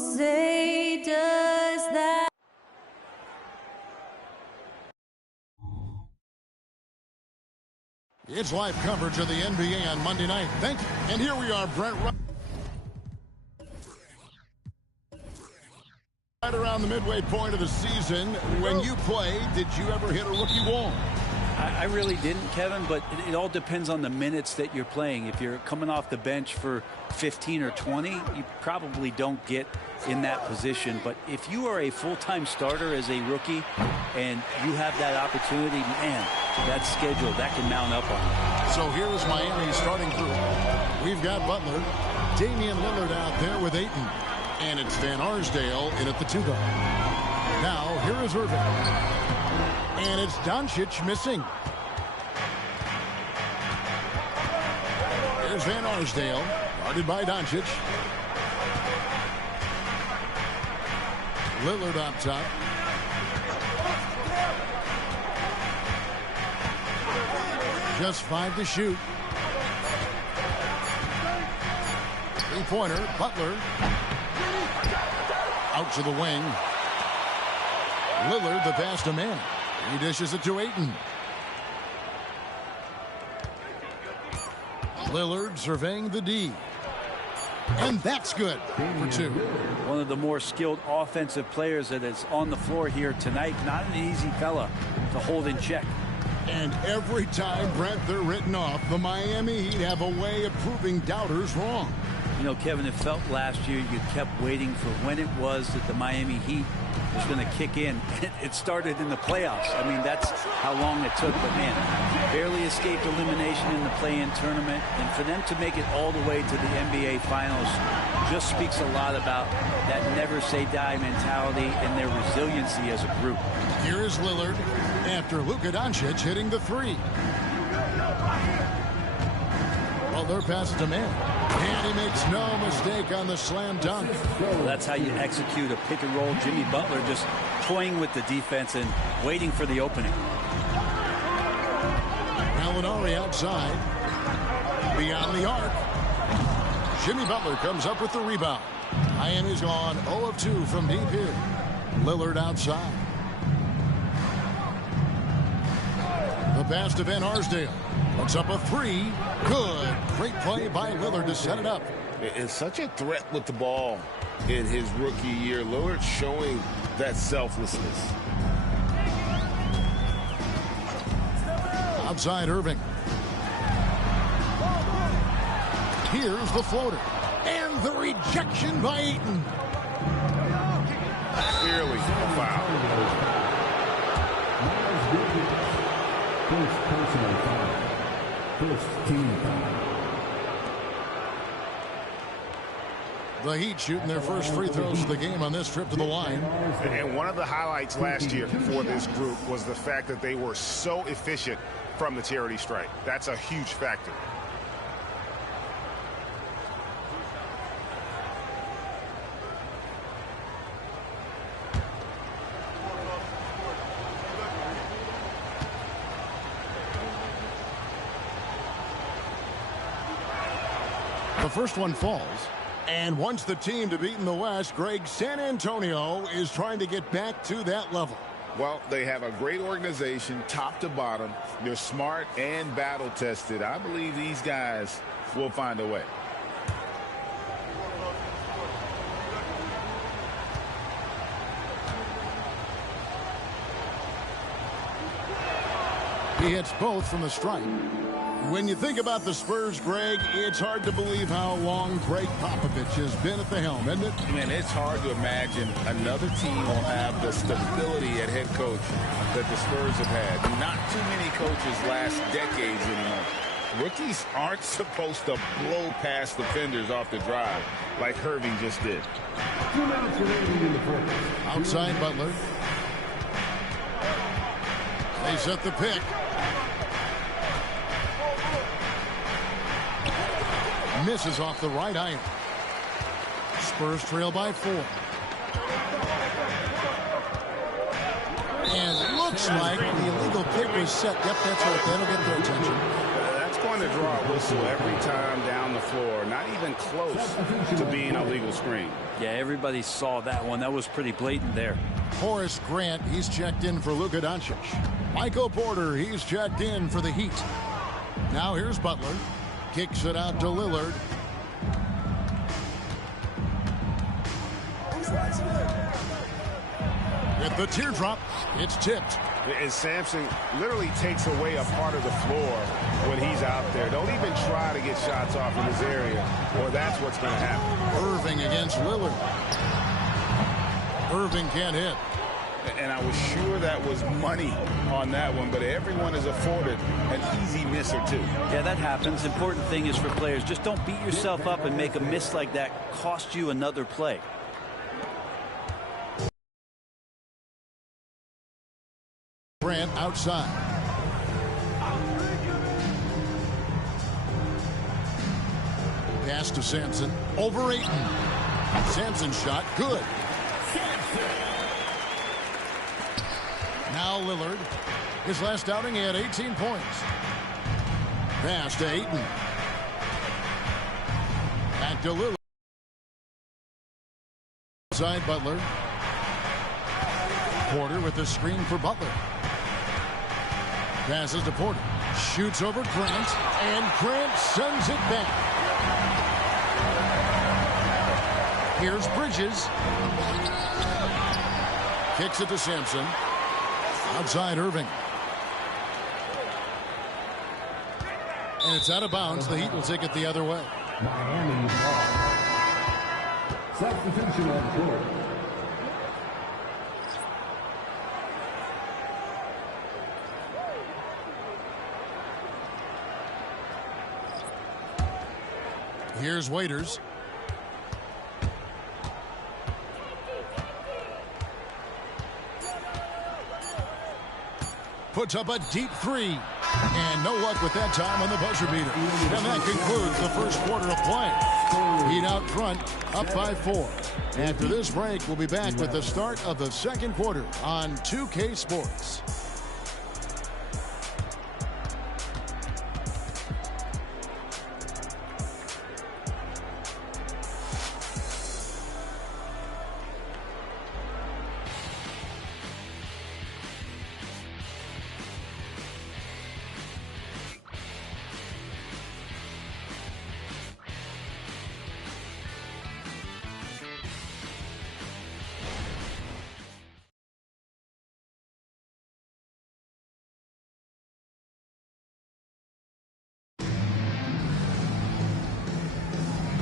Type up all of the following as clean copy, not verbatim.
say does that? It's live coverage of the NBA on Monday night. Thank you. And here we are, Brent. Right around the midway point of the season, when you play, did you ever hit a rookie wall? I really didn't, Kevin, but it all depends on the minutes that you're playing. If you're coming off the bench for 15 or 20, you probably don't get in that position. But if you are a full-time starter as a rookie and you have that opportunity, man, that schedule, that can mount up on you. So here's Miami's starting group. We've got Butler, Damian Lillard out there with Ayton, and it's Van Arsdale in at the 2 guard. Now, here is Irving. And it's Doncic missing. Here's Van Arsdale, guarded by Doncic. Lillard up top. Just 5 to shoot. Three-pointer, Butler. Out to the wing. Lillard, the pass to Manning. He dishes it to Ayton. Lillard surveying the D. And that's good for 2. One of the more skilled offensive players that is on the floor here tonight. Not an easy fella to hold in check. And every time, Brent, they're written off, the Miami Heat have a way of proving doubters wrong. You know, Kevin, it felt last year you kept waiting for when it was that the Miami Heat was going to kick in. It started in the playoffs. I mean, that's how long it took. But, man, barely escaped elimination in the play-in tournament. And for them to make it all the way to the NBA Finals just speaks a lot about that never-say-die mentality and their resiliency as a group. Here is Lillard after Luka Doncic hitting the 3. Well, their pass to Manning. And he makes no mistake on the slam dunk. Well, that's how you execute a pick and roll. Jimmy Butler just toying with the defense and waiting for the opening. Gallinari outside. Beyond the arc. Jimmy Butler comes up with the rebound. Miami's gone 0 of 2 from deep here. Lillard outside. The pass to Van Arsdale. Puts up a 3. Good. Great play by Lillard to set it up. It's such a threat with the ball in his rookie year. Lillard showing that selflessness. Outside Irving. Here's the floater. And the rejection by Ayton. Clearly a foul. First personal foul. First team foul. The Heat shooting their first free throws of the game on this trip to the line. And one of the highlights last year for this group was the fact that they were so efficient from the charity stripe. That's a huge factor. The first one falls. And once the team to beat in the West, Greg, San Antonio is trying to get back to that level. Well, they have a great organization, top to bottom. They're smart and battle-tested. I believe these guys will find a way. He hits both from the stripe. When you think about the Spurs, Greg, it's hard to believe how long Greg Popovich has been at the helm, isn't it? Man, it's hard to imagine another team will have the stability at head coach that the Spurs have had. Not too many coaches last decades anymore. Rookies aren't supposed to blow past defenders off the drive like Irving just did. 2 minutes remaining in the fourth. Outside Butler. They set the pick. Misses off the right iron. Spurs trail by 4. And looks like the illegal pick was set. Yep, that's right. That'll get their attention. That's going going to draw a whistle every time down the floor. Not even close to being a legal screen. Yeah, everybody saw that one. That was pretty blatant there. Horace Grant, he's checked in for Luka Doncic. Michael Porter, he's checked in for the Heat. Now here's Butler. Kicks it out to Lillard. With the teardrop, it's tipped. And Sampson literally takes away a part of the floor when he's out there. Don't even try to get shots off in this area, or that's what's going to happen. Irving against Lillard. Irving can't hit. And I was sure that was money on that one, but everyone is afforded an easy miss or two. Yeah, that happens. Important thing is for players, just don't beat yourself up and make a miss like that cost you another play. Grant outside. Pass to Sampson. Over Ayton. Sampson shot. Good. Now Lillard. His last outing, he had 18 points. Pass to Ayton. Back to Lillard. Side Butler. Porter with the screen for Butler. Passes to Porter. Shoots over Grant. And Grant sends it back. Here's Bridges. Kicks it to Sampson. Outside Irving. And it's out of bounds. The Heat will take it the other way. Miami ball. Substitution on the court. Here's Waiters. Puts up a deep three. And no luck with that time on the buzzer beater. And that concludes the first quarter of play. Heat out front, up by 4. After this break, we'll be back with the start of the second quarter on 2K Sports.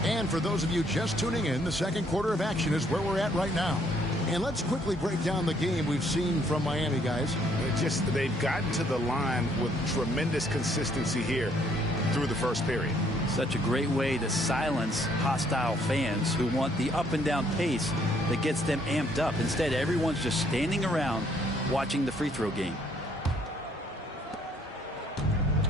And for those of you just tuning in, the second quarter of action is where we're at right now. And let's quickly break down the game we've seen from Miami, guys. They've gotten to the line with tremendous consistency here through the first period. Such a great way to silence hostile fans who want the up and down pace that gets them amped up. Instead, everyone's just standing around watching the free throw game.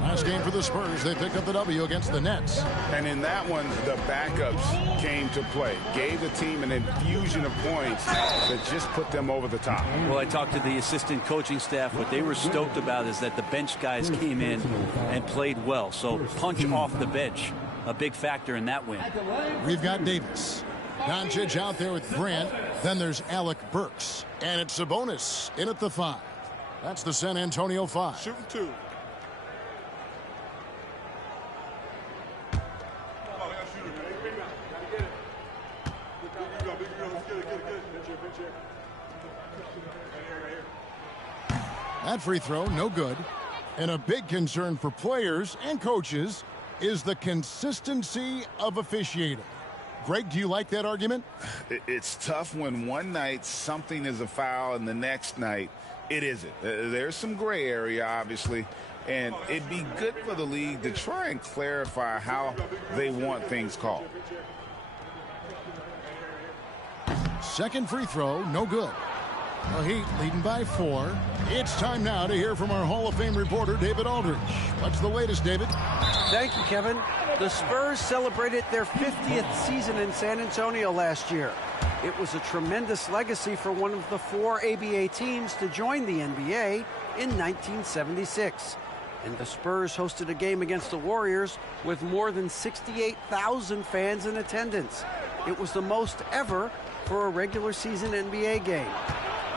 Last game for the Spurs, they picked up the W against the Nets. And in that one, the backups came to play. Gave the team an infusion of points that just put them over the top. Well, I talked to the assistant coaching staff. What they were stoked about is that the bench guys came in and played well. So punch off the bench, a big factor in that win. We've got Davis. Doncic out there with Grant. Then there's Alec Burks. And it's Sabonis in at the 5. That's the San Antonio 5. Shooting 2. That free throw, no good. And a big concern for players and coaches is the consistency of officiating. Greg, do you like that argument? It's tough when one night something is a foul and the next night it isn't. There's some gray area, obviously, and it'd be good for the league to try and clarify how they want things called. Second free throw, no good. The Heat leading by 4. It's time now to hear from our Hall of Fame reporter, David Aldridge. What's the latest, David? Thank you, Kevin. The Spurs celebrated their 50th season in San Antonio last year. It was a tremendous legacy for one of the 4 ABA teams to join the NBA in 1976. And the Spurs hosted a game against the Warriors with more than 68,000 fans in attendance. It was the most ever for a regular season NBA game.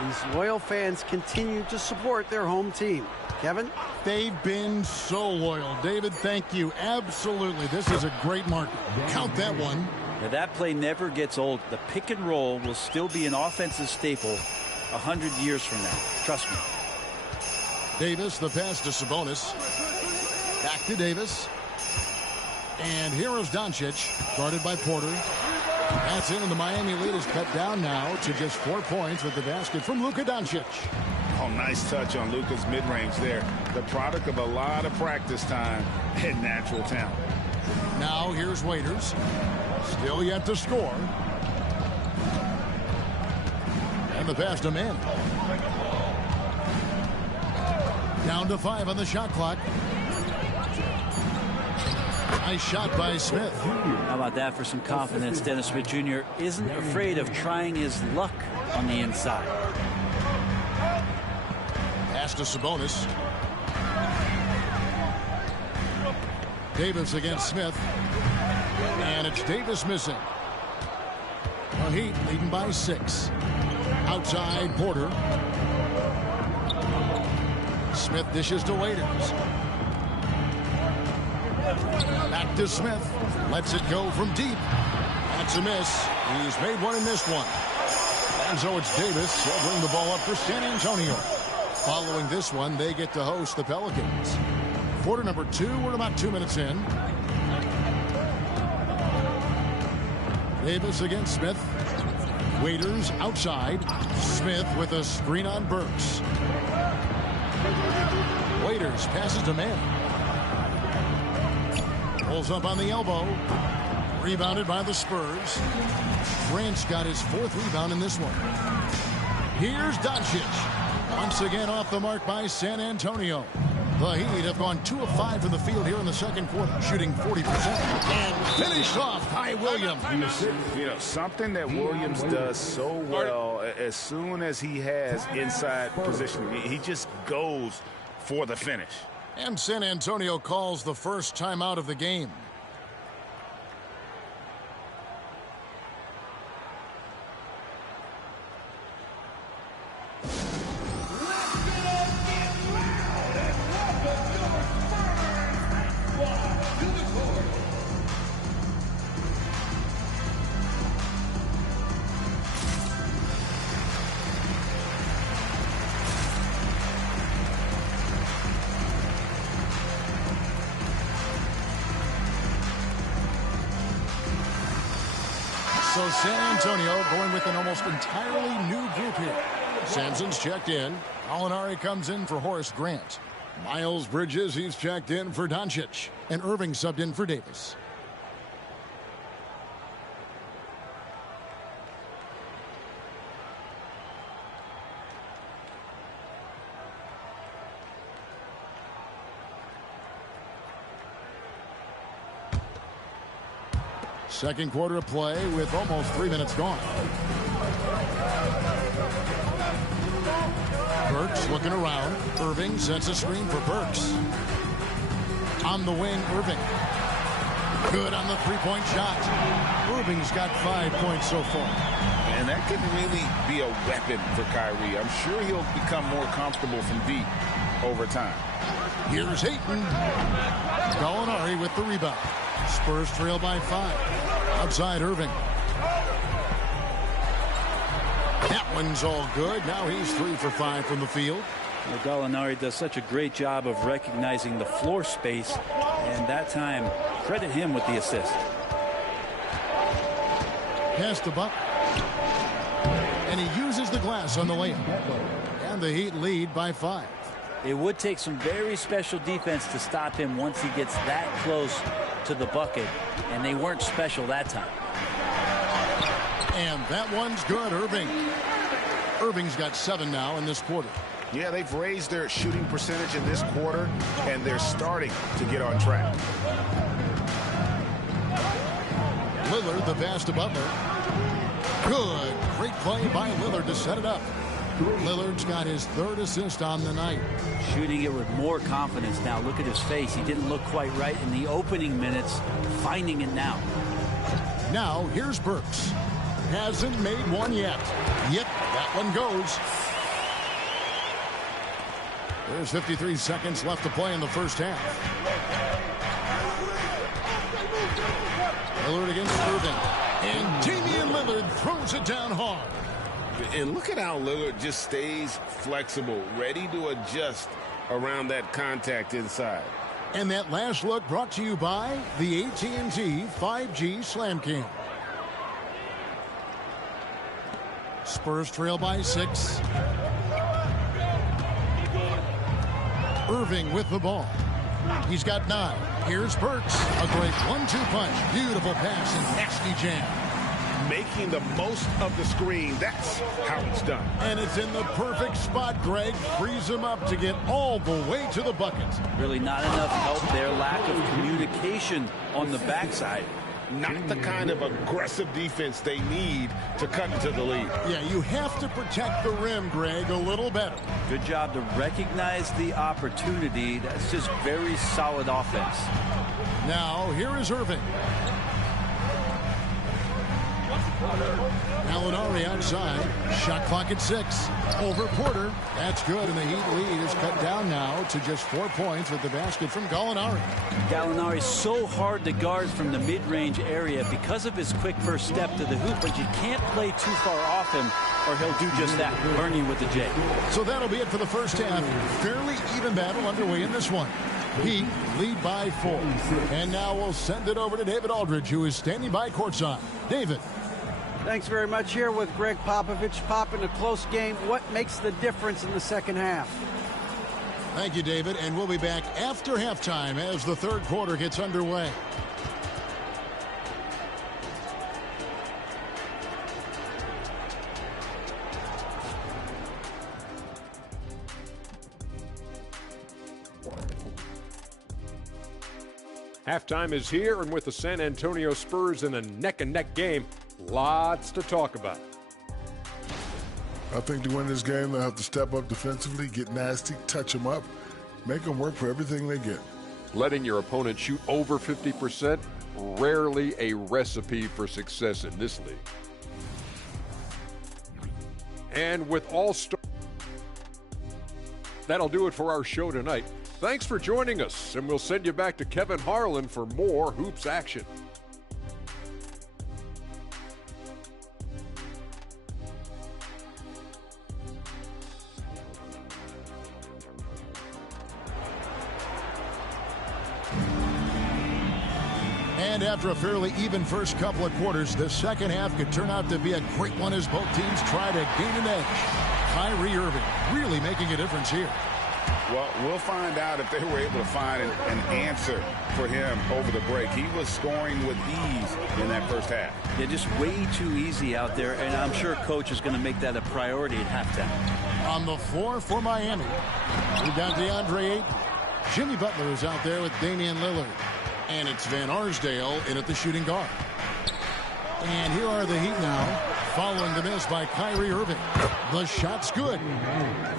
These loyal fans continue to support their home team. Kevin? They've been so loyal. David, thank you. Absolutely. This is a great market. Count that one. Now, that play never gets old. The pick and roll will still be an offensive staple 100 years from now. Trust me. Davis, the pass to Sabonis. Back to Davis. And here is Doncic, guarded by Porter. That's in, and the Miami lead is cut down now to just 4 points with the basket from Luka Doncic. Oh, nice touch on Luka's mid-range there. The product of a lot of practice time and natural talent. Now here's Waiters. Still yet to score. And the pass to Mann. Down to 5 on the shot clock. Nice shot by Smith. How about that for some confidence? Dennis Smith Jr. isn't afraid of trying his luck on the inside. Pass to Sabonis. Davis against Smith. And it's Davis missing. The Heat leading by 6. Outside Porter. Smith dishes to Waiters. Back to Smith. Lets it go from deep. That's a miss. He's made one and missed one. And so it's Davis. He'll bring the ball up for San Antonio. Following this one, they get to host the Pelicans. Quarter number 2. We're about 2 minutes in. Davis against Smith. Waiters outside. Smith with a screen on Burks. Waiters passes to Mann. Pulls up on the elbow. Rebounded by the Spurs. Grant's got his 4th rebound in this one. Here's Doncic. Once again off the mark by San Antonio. The Heat have gone 2 of 5 from the field here in the second quarter, shooting 40%. And finished off by Williams. You know, something that Williams does so well, as soon as he has inside position, he just goes for the finish. And San Antonio calls the first timeout of the game. So San Antonio going with an almost entirely new group here. Sampson's checked in. Gallinari comes in for Horace Grant. Miles Bridges, he's checked in for Doncic. And Irving subbed in for Davis. Second quarter of play with almost 3 minutes gone. Burks looking around. Irving sets a screen for Burks. On the wing, Irving. Good on the three-point shot. Irving's got 5 points so far. And that could really be a weapon for Kyrie. I'm sure he'll become more comfortable from deep over time. Here's Hayton. Gallinari with the rebound. Spurs trail by 5. Outside Irving. That one's all good. Now he's 3 for 5 from the field. Well, Gallinari does such a great job of recognizing the floor space, and that time, credit him with the assist. Pass to Buck. And he uses the glass on the layup. And the Heat lead by 5. It would take some very special defense to stop him once he gets that close to the bucket, and they weren't special that time. And that one's good. Irving's got 7 now in this quarter. Yeah, they've raised their shooting percentage in this quarter, and they're starting to get on track. Lillard, the pass to Butler. Good. Great play by Lillard to set it up. Lillard's got his 3rd assist on the night. Shooting it with more confidence now. Look at his face. He didn't look quite right in the opening minutes. Finding it now. Now, here's Burks. Hasn't made one yet. Yep, that one goes. There's 53 seconds left to play in the first half. Lillard against Irving. And Damian Lillard throws it down hard. And look at how Lillard just stays flexible, ready to adjust around that contact inside. And that last look brought to you by the AT&T 5G Slam Cam. Spurs trail by 6. Irving with the ball. He's got 9. Here's Burks. A great 1-2 punch. Beautiful pass and nasty jam. Making the most of the screen. That's how it's done. And it's in the perfect spot, Greg. Frees him up to get all the way to the bucket. Really not enough help there. Lack of communication on the backside. Not the kind of aggressive defense they need to cut into the lead. Yeah, you have to protect the rim, Greg, a little better. Good job to recognize the opportunity. That's just very solid offense. Now, here is Irving. Gallinari outside. Shot clock at 6. Over Porter. That's good, and the Heat lead is cut down now to just 4 points with the basket from Gallinari. Gallinari so hard to guard from the mid-range area because of his quick first step to the hoop, but you can't play too far off him or he'll do just that, burn you with the J. So that'll be it for the first half. Fairly even battle underway in this one. Heat lead by 4. And now we'll send it over to David Aldridge, who is standing by courtside. David. Thanks very much. Here with Greg Popovich. Pop, in a close game, what makes the difference in the second half? Thank you, David. And we'll be back after halftime as the third quarter gets underway. Halftime is here, and with the San Antonio Spurs in a neck-and-neck game, lots to talk about. I think to win this game, they'll have to step up defensively, get nasty, touch them up, make them work for everything they get. Letting your opponent shoot over 50%, rarely a recipe for success in this league. And with all-star, that'll do it for our show tonight. Thanks for joining us, and we'll send you back to Kevin Harlan for more hoops action. And after a fairly even first couple of quarters, the second half could turn out to be a great one as both teams try to gain an edge. Kyrie Irving really making a difference here. Well, we'll find out if they were able to find an answer for him over the break. He was scoring with ease in that first half. Yeah, just way too easy out there, and I'm sure Coach is going to make that a priority at halftime. On the floor for Miami, we've got DeAndre Ayton. Jimmy Butler is out there with Damian Lillard. And it's Van Arsdale in at the shooting guard. And here are the Heat now, following the miss by Kyrie Irving. The shot's good.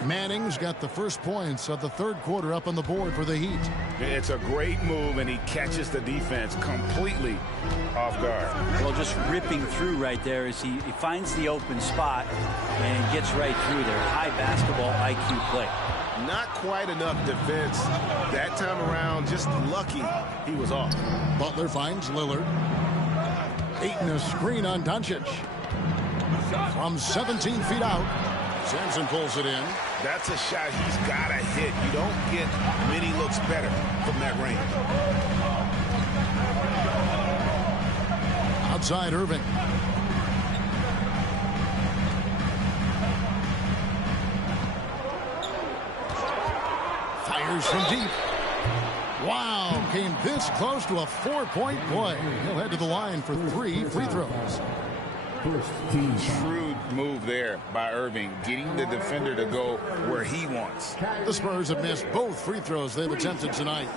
Manning's got the first points of the third quarter up on the board for the Heat. It's a great move, and he catches the defense completely off guard. Well, just ripping through right there as he finds the open spot and gets right through there. High basketball IQ play. Not quite enough defense that time around. Just lucky he was off. Butler finds Lillard. Ayton a screen on Doncic. From 17 feet out, Sampson pulls it in. That's a shot he's got to hit. You don't get many looks better from that range. Outside Irving. Fires from deep. Wow, came this close to a 4-point play. He'll head to the line for 3 free throws. Shrewd move there by Irving, getting the defender to go where he wants. The Spurs have missed both free throws they've attempted tonight.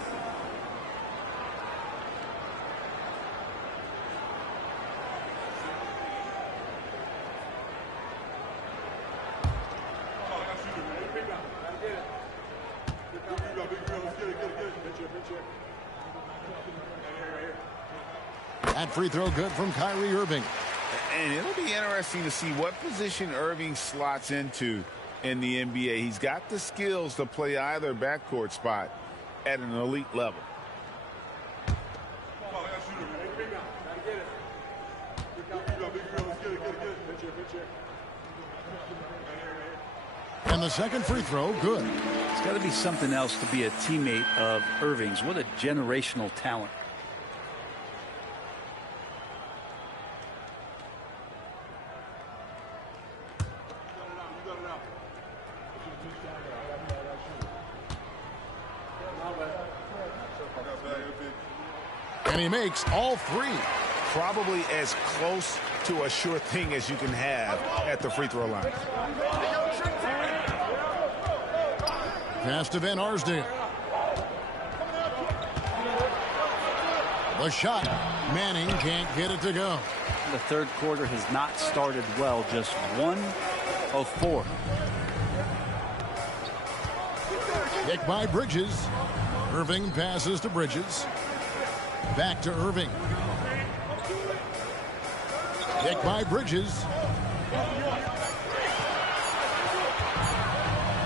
That free throw good from Kyrie Irving. And it'll be interesting to see what position Irving slots into in the NBA. He's got the skills to play either backcourt spot at an elite level. And the second free throw, good. It's got to be something else to be a teammate of Irving's. What a generational talent. And he makes all three. Probably as close to a sure thing as you can have at the free throw line. Pass to Van Arsdale. The shot. Manning can't get it to go. The third quarter has not started well. Just 1 of 4. Kick by Bridges. Irving passes to Bridges. Back to Irving. Kick by Bridges.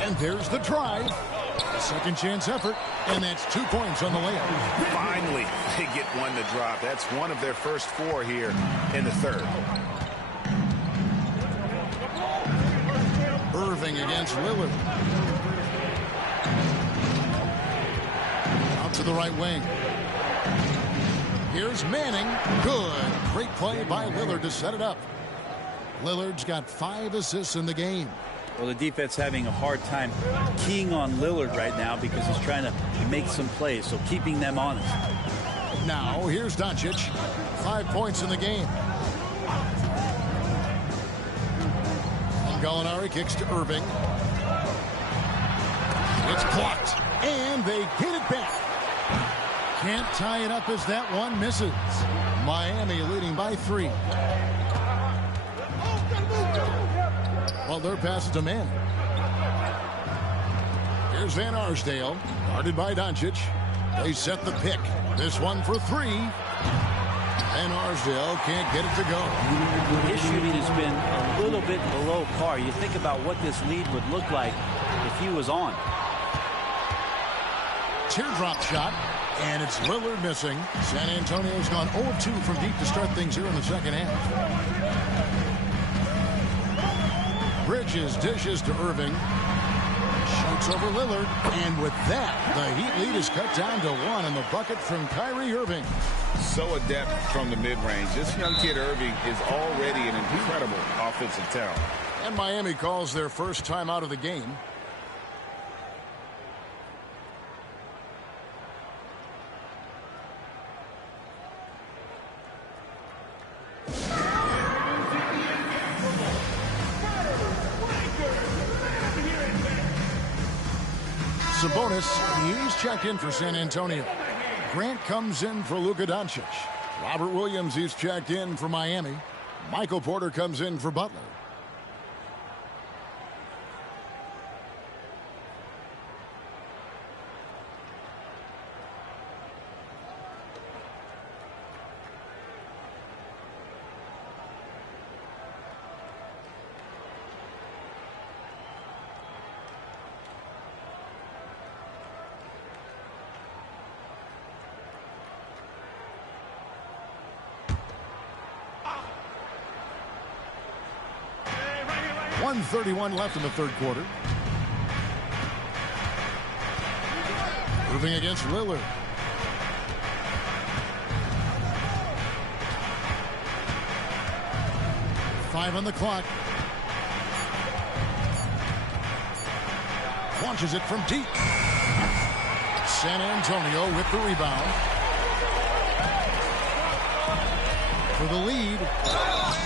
And there's the try. Second chance effort. And that's 2 points on the layup. Finally, they get one to drop. That's one of their first 4 here in the third. Irving against Lillard. Out to the right wing. Here's Manning. Good. Great play by Lillard to set it up. Lillard's got 5 assists in the game. Well, the defense having a hard time keying on Lillard right now because he's trying to make some plays, so keeping them honest. Now, here's Doncic. 5 points in the game. And Gallinari kicks to Irving. It's blocked. And they get it back. Can't tie it up as that one misses. Miami leading by 3. Well, their pass to Manning. Here's Van Arsdale, guarded by Doncic. They set the pick. This one for 3. Van Arsdale can't get it to go. His shooting has been a little bit below par. You think about what this lead would look like if he was on. Teardrop shot, and it's Lillard missing. San Antonio's gone 0 of 2 from deep to start things here in the second half. Bridges dishes to Irving. Shoots over Lillard. And with that, the Heat lead is cut down to 1 in the bucket from Kyrie Irving. So adept from the mid-range. This young kid Irving is already an incredible offensive talent. And Miami calls their first time out of the game. Sabonis, he's checked in for San Antonio. Grant comes in for Luka Doncic. Robert Williams, he's checked in for Miami. Michael Porter comes in for Butler. .131 left in the third quarter. Irving against Lillard. Five on the clock. Launches it from deep. San Antonio with the rebound. For the lead.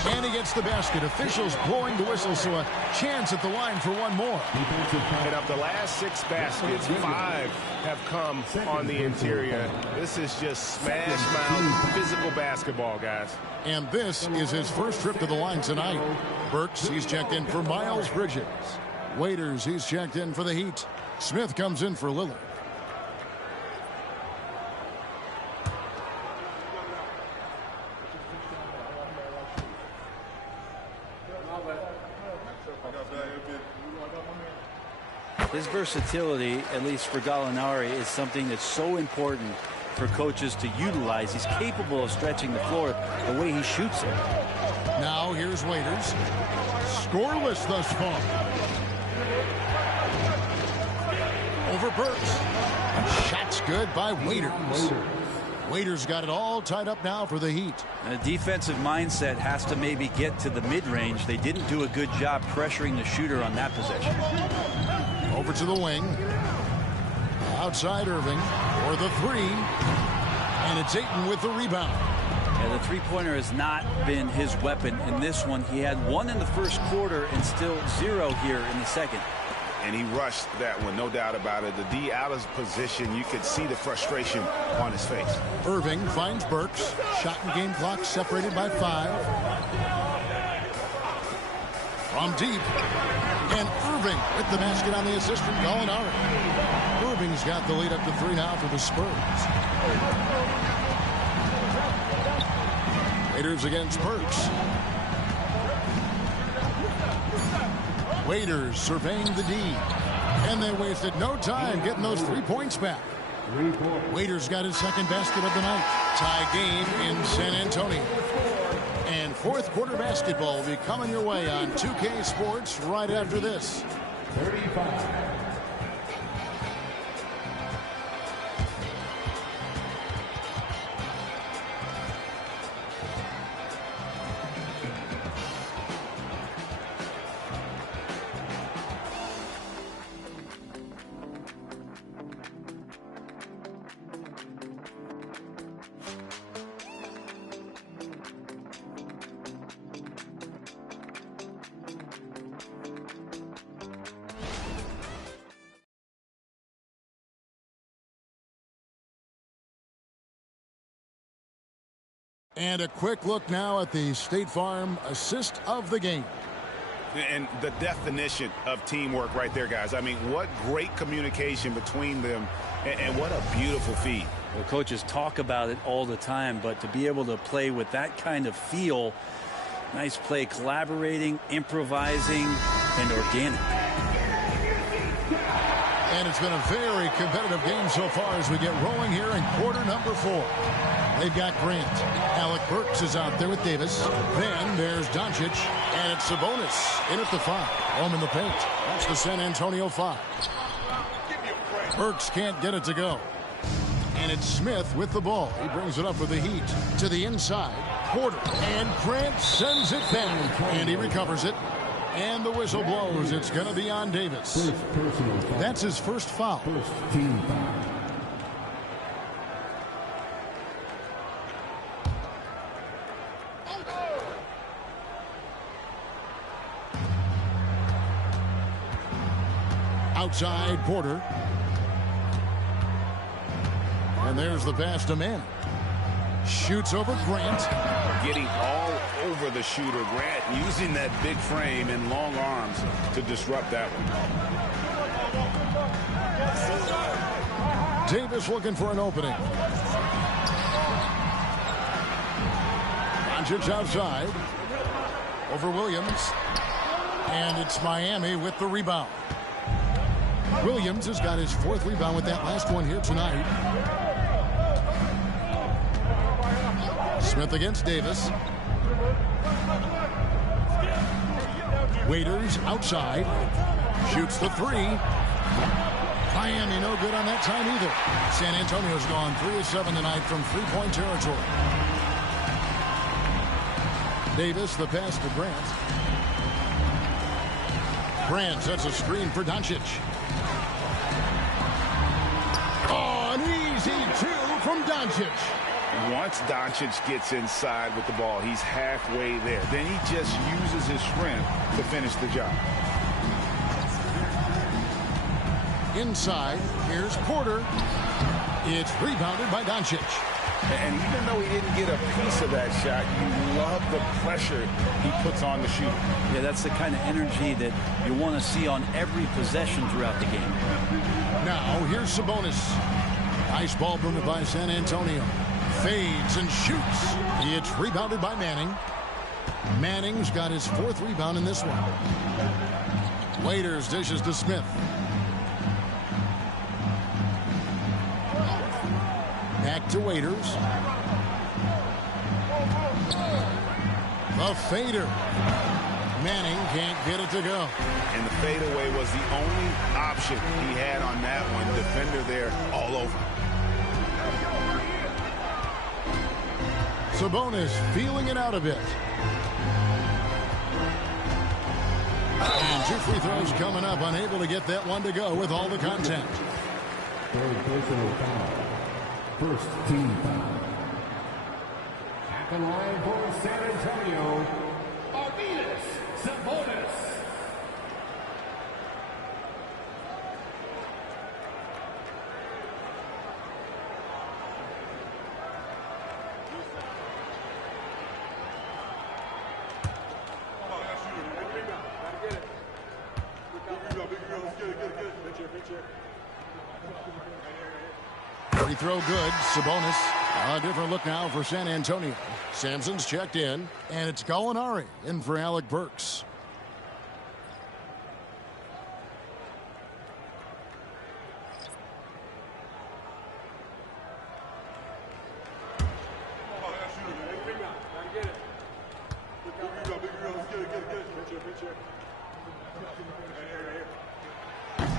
And he gets the basket. Officials blowing the whistle, so a chance at the line for one more. And of the last 6 baskets, 5 have come on the interior. This is just smash mouth physical basketball, guys. And this is his first trip to the line tonight. Burks, he's checked in for Miles Bridges. Waiters, he's checked in for the Heat. Smith comes in for Lillard. His versatility, at least for Gallinari, is something that's so important for coaches to utilize. He's capable of stretching the floor the way he shoots it. Now here's Waiters. Scoreless thus far. Over Burks. Shot's good by Waiters. Waiters got it all tied up now for the Heat. A defensive mindset has to maybe get to the mid-range. They didn't do a good job pressuring the shooter on that possession. Over to the wing. Outside Irving for the three. And it's Ayton with the rebound. Yeah, the three-pointer has not been his weapon in this one. He had one in the first quarter and still 0 here in the second. And he rushed that one, no doubt about it. The D out of position, you could see the frustration on his face. Irving finds Burks. Shot and game clock separated by 5. From deep. And Irving with the basket on the assist from Gallinari. Irving's got the lead up to 3 now for the Spurs. Waiters against Burks. Waiters surveying the D. And they wasted no time getting those 3 points back. Waiters got his second basket of the night. Tie game in San Antonio. And fourth quarter basketball will be coming your way on 2K Sports right after this. 35. And a quick look now at the State Farm assist of the game. And the definition of teamwork right there, guys. I mean, what great communication between them, and what a beautiful feed. Well, coaches talk about it all the time, but to be able to play with that kind of feel, nice play, collaborating, improvising, and organic. And it's been a very competitive game so far as we get rolling here in quarter number 4. They've got Grant. Alec Burks is out there with Davis. Then there's Doncic. And it's Sabonis in at the 5. Home in the paint. That's the San Antonio 5. Burks can't get it to go. And it's Smith with the ball. He brings it up for the Heat. To the inside. Porter. And Grant sends it back. And he recovers it. And the whistle blows. It's going to be on Davis. That's his first foul. First team foul. Outside Porter. And there's the pass to Manning. Shoots over Grant. Getting all over the shooter. Grant using that big frame and long arms to disrupt that one. Davis looking for an opening. Doncic outside. Over Williams. And it's Miami with the rebound. Williams has got his 4th rebound with that last one here tonight. Smith against Davis. Waiters outside. Shoots the 3. Miami no good on that time either. San Antonio's gone 3 of 7 tonight from 3-point territory. Davis, the pass to Grant. Grant sets a screen for Doncic. Oh, an easy 2 from Doncic. Once Doncic gets inside with the ball, he's halfway there. Then he just uses his strength to finish the job. Inside, here's Porter. It's rebounded by Doncic. And even though he didn't get a piece of that shot, you love the pressure he puts on the shooter. Yeah, that's the kind of energy that you want to see on every possession throughout the game. Now, here's Sabonis. Nice ball movement by San Antonio. Fades and shoots. It's rebounded by Manning. Manning's got his 4th rebound in this one. Waiters dishes to Smith. back to Waiters. The fader. Manning can't get it to go. And the fadeaway was the only option he had on that one. Defender there all over. Sabonis feeling it out a bit. And 2 free throws coming up. Unable to get that one to go with all the contact. Third personal foul. First team foul. At the line for San Antonio, Sabonis. Free throw good. Sabonis. A different look now for San Antonio. Sampson's checked in, and it's Gallinari in for Alec Burks.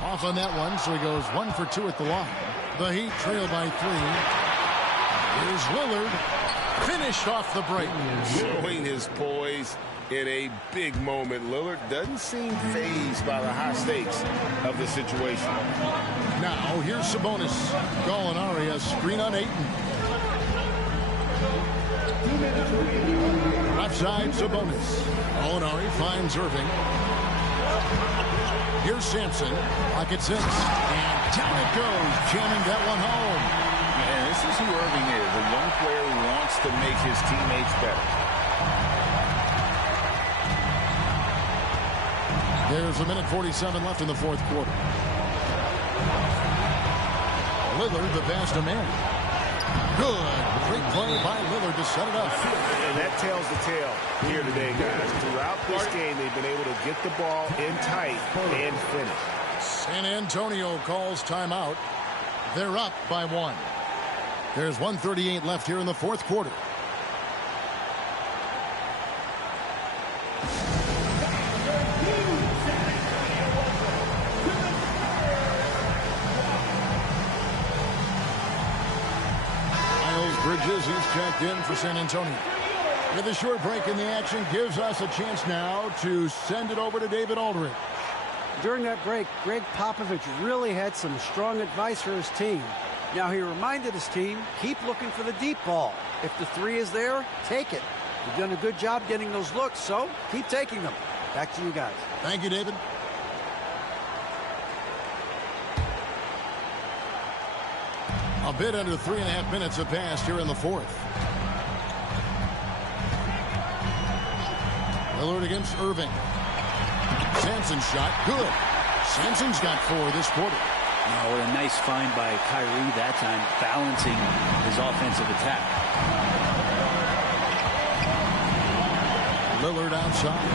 Off on that one, so he goes 1 for 2 at the line. The Heat trail by 3. Here's Lillard. Finished off the break. Showing his poise in a big moment. Lillard doesn't seem fazed by the high stakes of the situation. Now, here's Sabonis. Gallinari, a screen on Ayton. Left side, Sabonis. Gallinari finds Irving. Here's Sampson. Pocket 6. And down it goes. Jamming that one home. Man, this is who Irving is. A young player who wants to make his teammates better. There's 1:47 left in the fourth quarter. Lillard, the faster man. Good. Great play by Lillard to set it up. And that tells the tale here today, guys. Throughout this game, they've been able to get the ball in tight and finish. San Antonio calls timeout. They're up by 1. There's 1:38 left here in the fourth quarter. Bridges, he's checked in for San Antonio. With a short break in the action, gives us a chance now to send it over to David Aldridge. During that break, Greg Popovich really had some strong advice for his team. Now, he reminded his team, keep looking for the deep ball. If the 3 is there, take it. You've done a good job getting those looks, so keep taking them. Back to you guys. Thank you, David. A bit under 3.5 minutes have passed here in the fourth. Lillard against Irving. Sampson's shot, good. Sampson's got 4 this quarter. Oh, what a nice find by Kyrie that time, balancing his offensive attack. Lillard outside.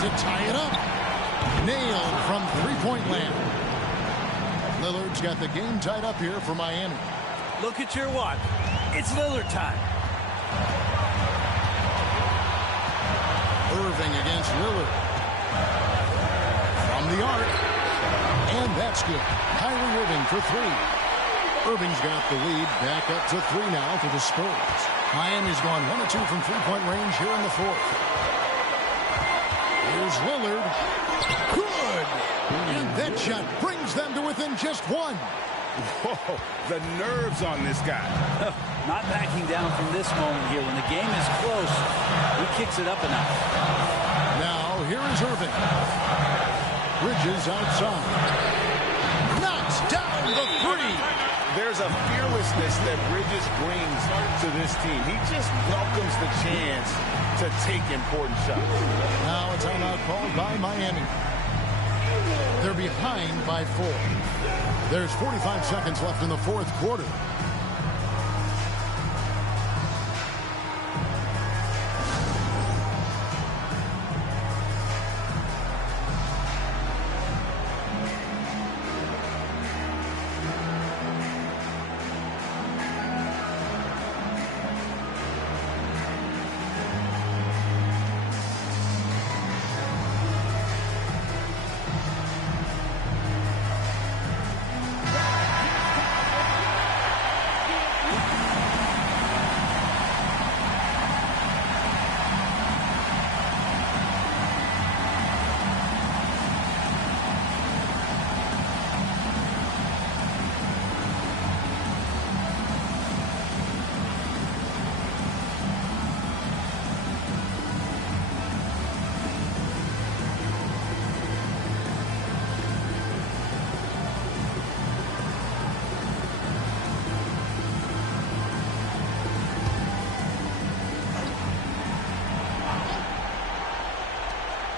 To tie it up. Nailed from three-point land. Lillard's got the game tied up here for Miami. Look at your watch. It's Lillard time. Irving against Lillard. From the arc. And that's good. Kyrie Irving for 3. Irving's got the lead back up to 3 now for the Spurs. Miami's gone 1 of 2 from three-point range here in the fourth. Here's Lillard. Good. And that shot brings them to within just 1. Whoa, the nerves on this guy. Not backing down from this moment here. When the game is close, he kicks it up a notch. Now, here is Irving. Bridges outside. Knocks down the 3. There's a fearlessness that Bridges brings to this team. He just welcomes the chance to take important shots. Now a timeout called by Miami. They're behind by 4. There's 45 seconds left in the fourth quarter.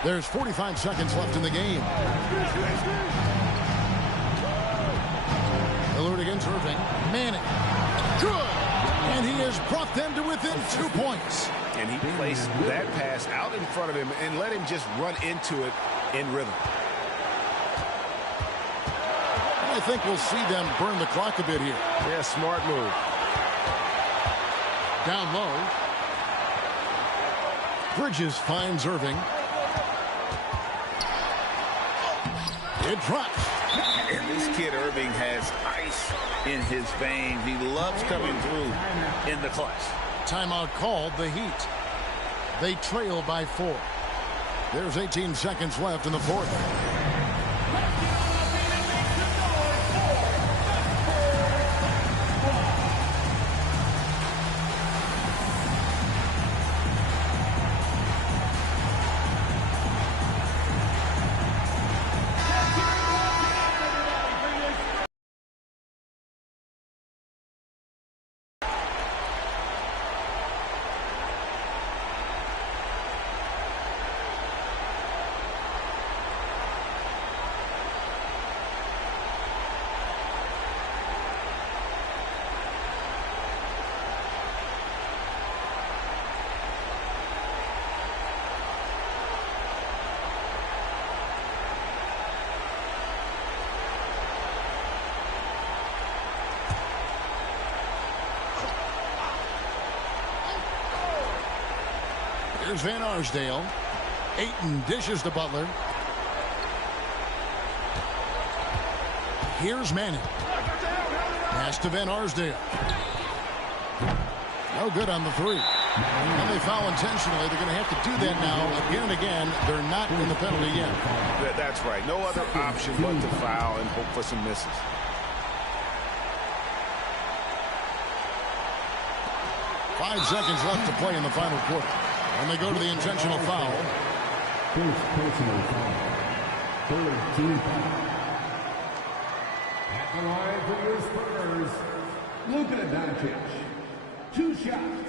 There's 45 seconds left in the game. Lillard against Irving. Manning. Good. And he has brought them to within 2 points. And he placed that pass out in front of him and let him just run into it in rhythm. I think we'll see them burn the clock a bit here. Yeah, smart move. Down low. Bridges finds Irving. It drops. And this kid Irving has ice in his veins. He loves coming through in the clutch. Timeout called, the Heat. They trail by 4. There's 18 seconds left in the fourth. Here's Van Arsdale. Ayton dishes to Butler. Here's Manning. Pass to Van Arsdale. No good on the three. And they foul intentionally. They're going to have to do that now again and again. They're not in the penalty yet. That's right. No other option but to foul and hope for some misses. Five seconds left to play in the final quarter. And they go to the intentional foul. First personal foul. Third team foul. At the line for your Spurs, Luka Doncic. 2 shots.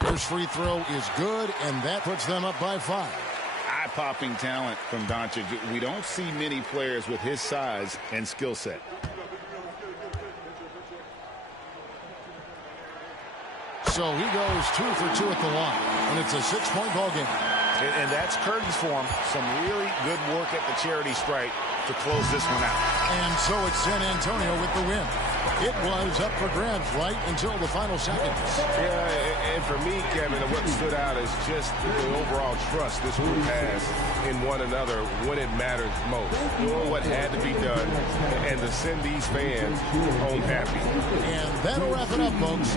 First free throw is good, and that puts them up by 5. Eye-popping talent from Doncic. We don't see many players with his size and skill set. So he goes 2 for 2 at the line, and it's a 6-point ball game. And that's curtains for him. Some really good work at the charity stripe to close this one out. And so it's San Antonio with the win. It was up for grabs right until the final seconds. Yeah, and for me, Kevin, what stood out is just the overall trust this group has in one another when it matters most. Doing what had to be done and to send these fans home happy. And that'll wrap it up, folks.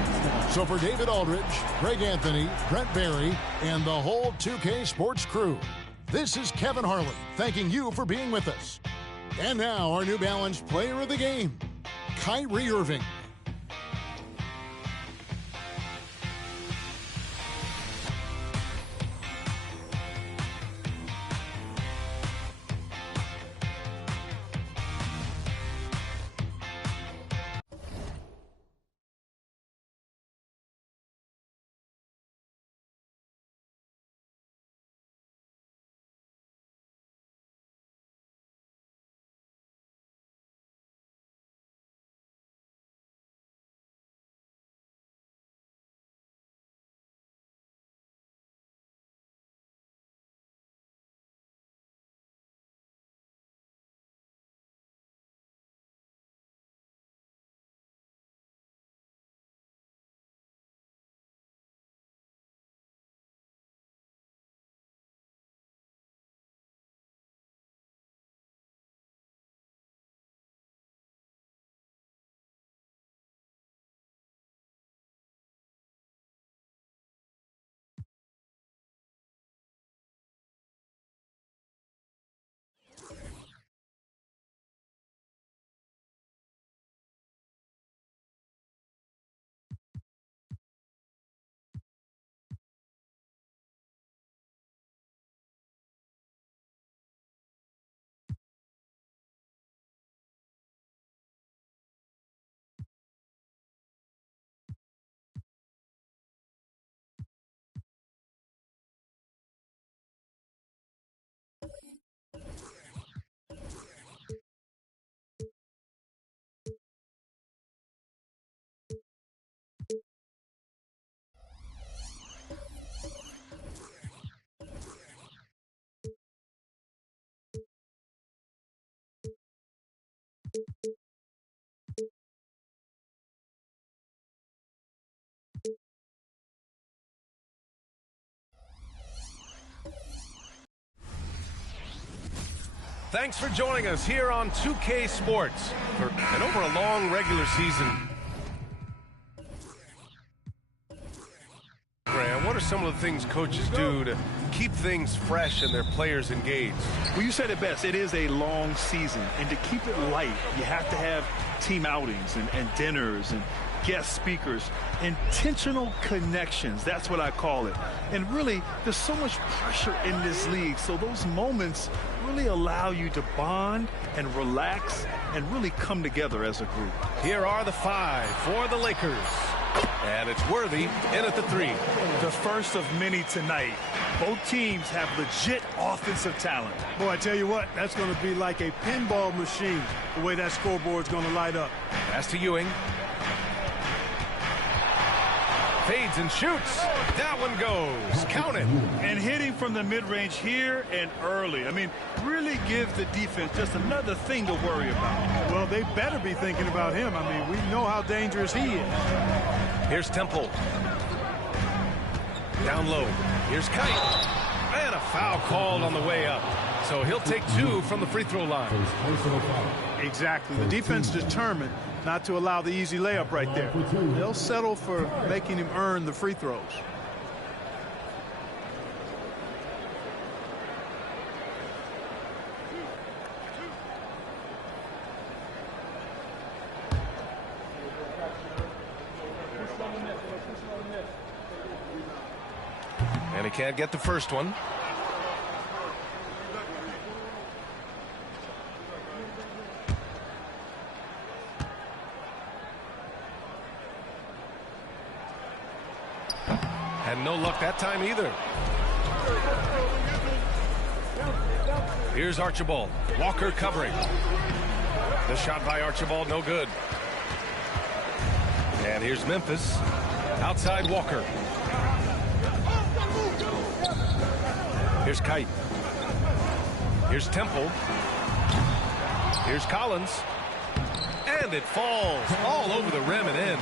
So for David Aldridge, Greg Anthony, Brent Barry, and the whole 2K Sports crew, this is Kevin Harlan thanking you for being with us. And now our New Balance player of the game, Kyrie Irving. Thanks for joining us here on 2K Sports. And over a long regular season, Graham, what are some of the things coaches do to keep things fresh and their players engaged? Well, you said it best. It is a long season, and to keep it light, you have to have team outings and dinners and guest speakers, intentional connections. That's what I call it. And really, there's so much pressure in this league, so those moments really allow you to bond and relax and really come together as a group. Here are the 5 for the Lakers. And it's Worthy in at the 3. The first of many tonight. Both teams have legit offensive talent. Boy, I tell you what, that's going to be like a pinball machine, the way that scoreboard's going to light up. Pass to Ewing. Fades and shoots. That one goes. Count it. And hitting from the mid-range here and early. I mean, really give the defense just another thing to worry about. Well, they better be thinking about him. I mean, we know how dangerous he is. Here's Temple. Down low. Here's Kite. And a foul called on the way up. So he'll take 2 from the free throw line. Exactly. The defense determined not to allow the easy layup right there. They'll settle for making him earn the free throws. And he can't get the first one. And no luck that time either. Here's Archibald. Walker covering. The shot by Archibald, no good. And here's Memphis. Outside Walker. Here's Kite. Here's Temple. Here's Collins. And it falls all over the rim and in.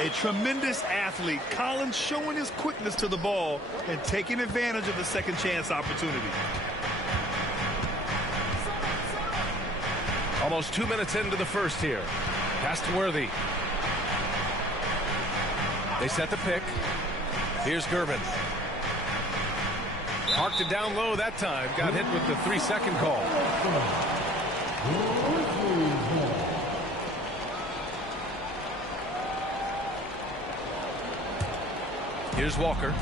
A tremendous athlete. Collins showing his quickness to the ball and taking advantage of the second chance opportunity. Almost 2 minutes into the first here. Pass to Worthy. They set the pick. Here's Gervin. Parked it down low that time. Got hit with the 3-second call. Here's Walker.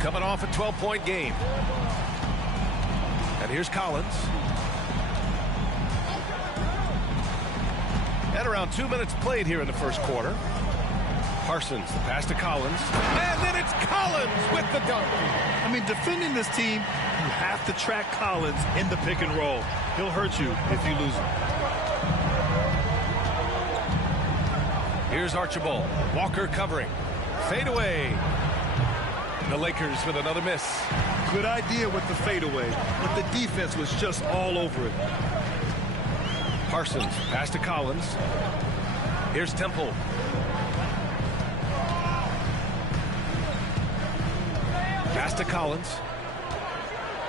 Coming off a 12-point game. And here's Collins. At around 2 minutes played here in the first quarter. Parsons, the pass to Collins. And then it's Collins with the dunk. I mean, defending this team, you have to track Collins in the pick and roll. He'll hurt you if you lose him. Here's Archibald. Walker covering. Fade away. The Lakers with another miss. Good idea with the fadeaway, but the defense was just all over it. Parsons, pass to Collins. Here's Temple. Pass to Collins.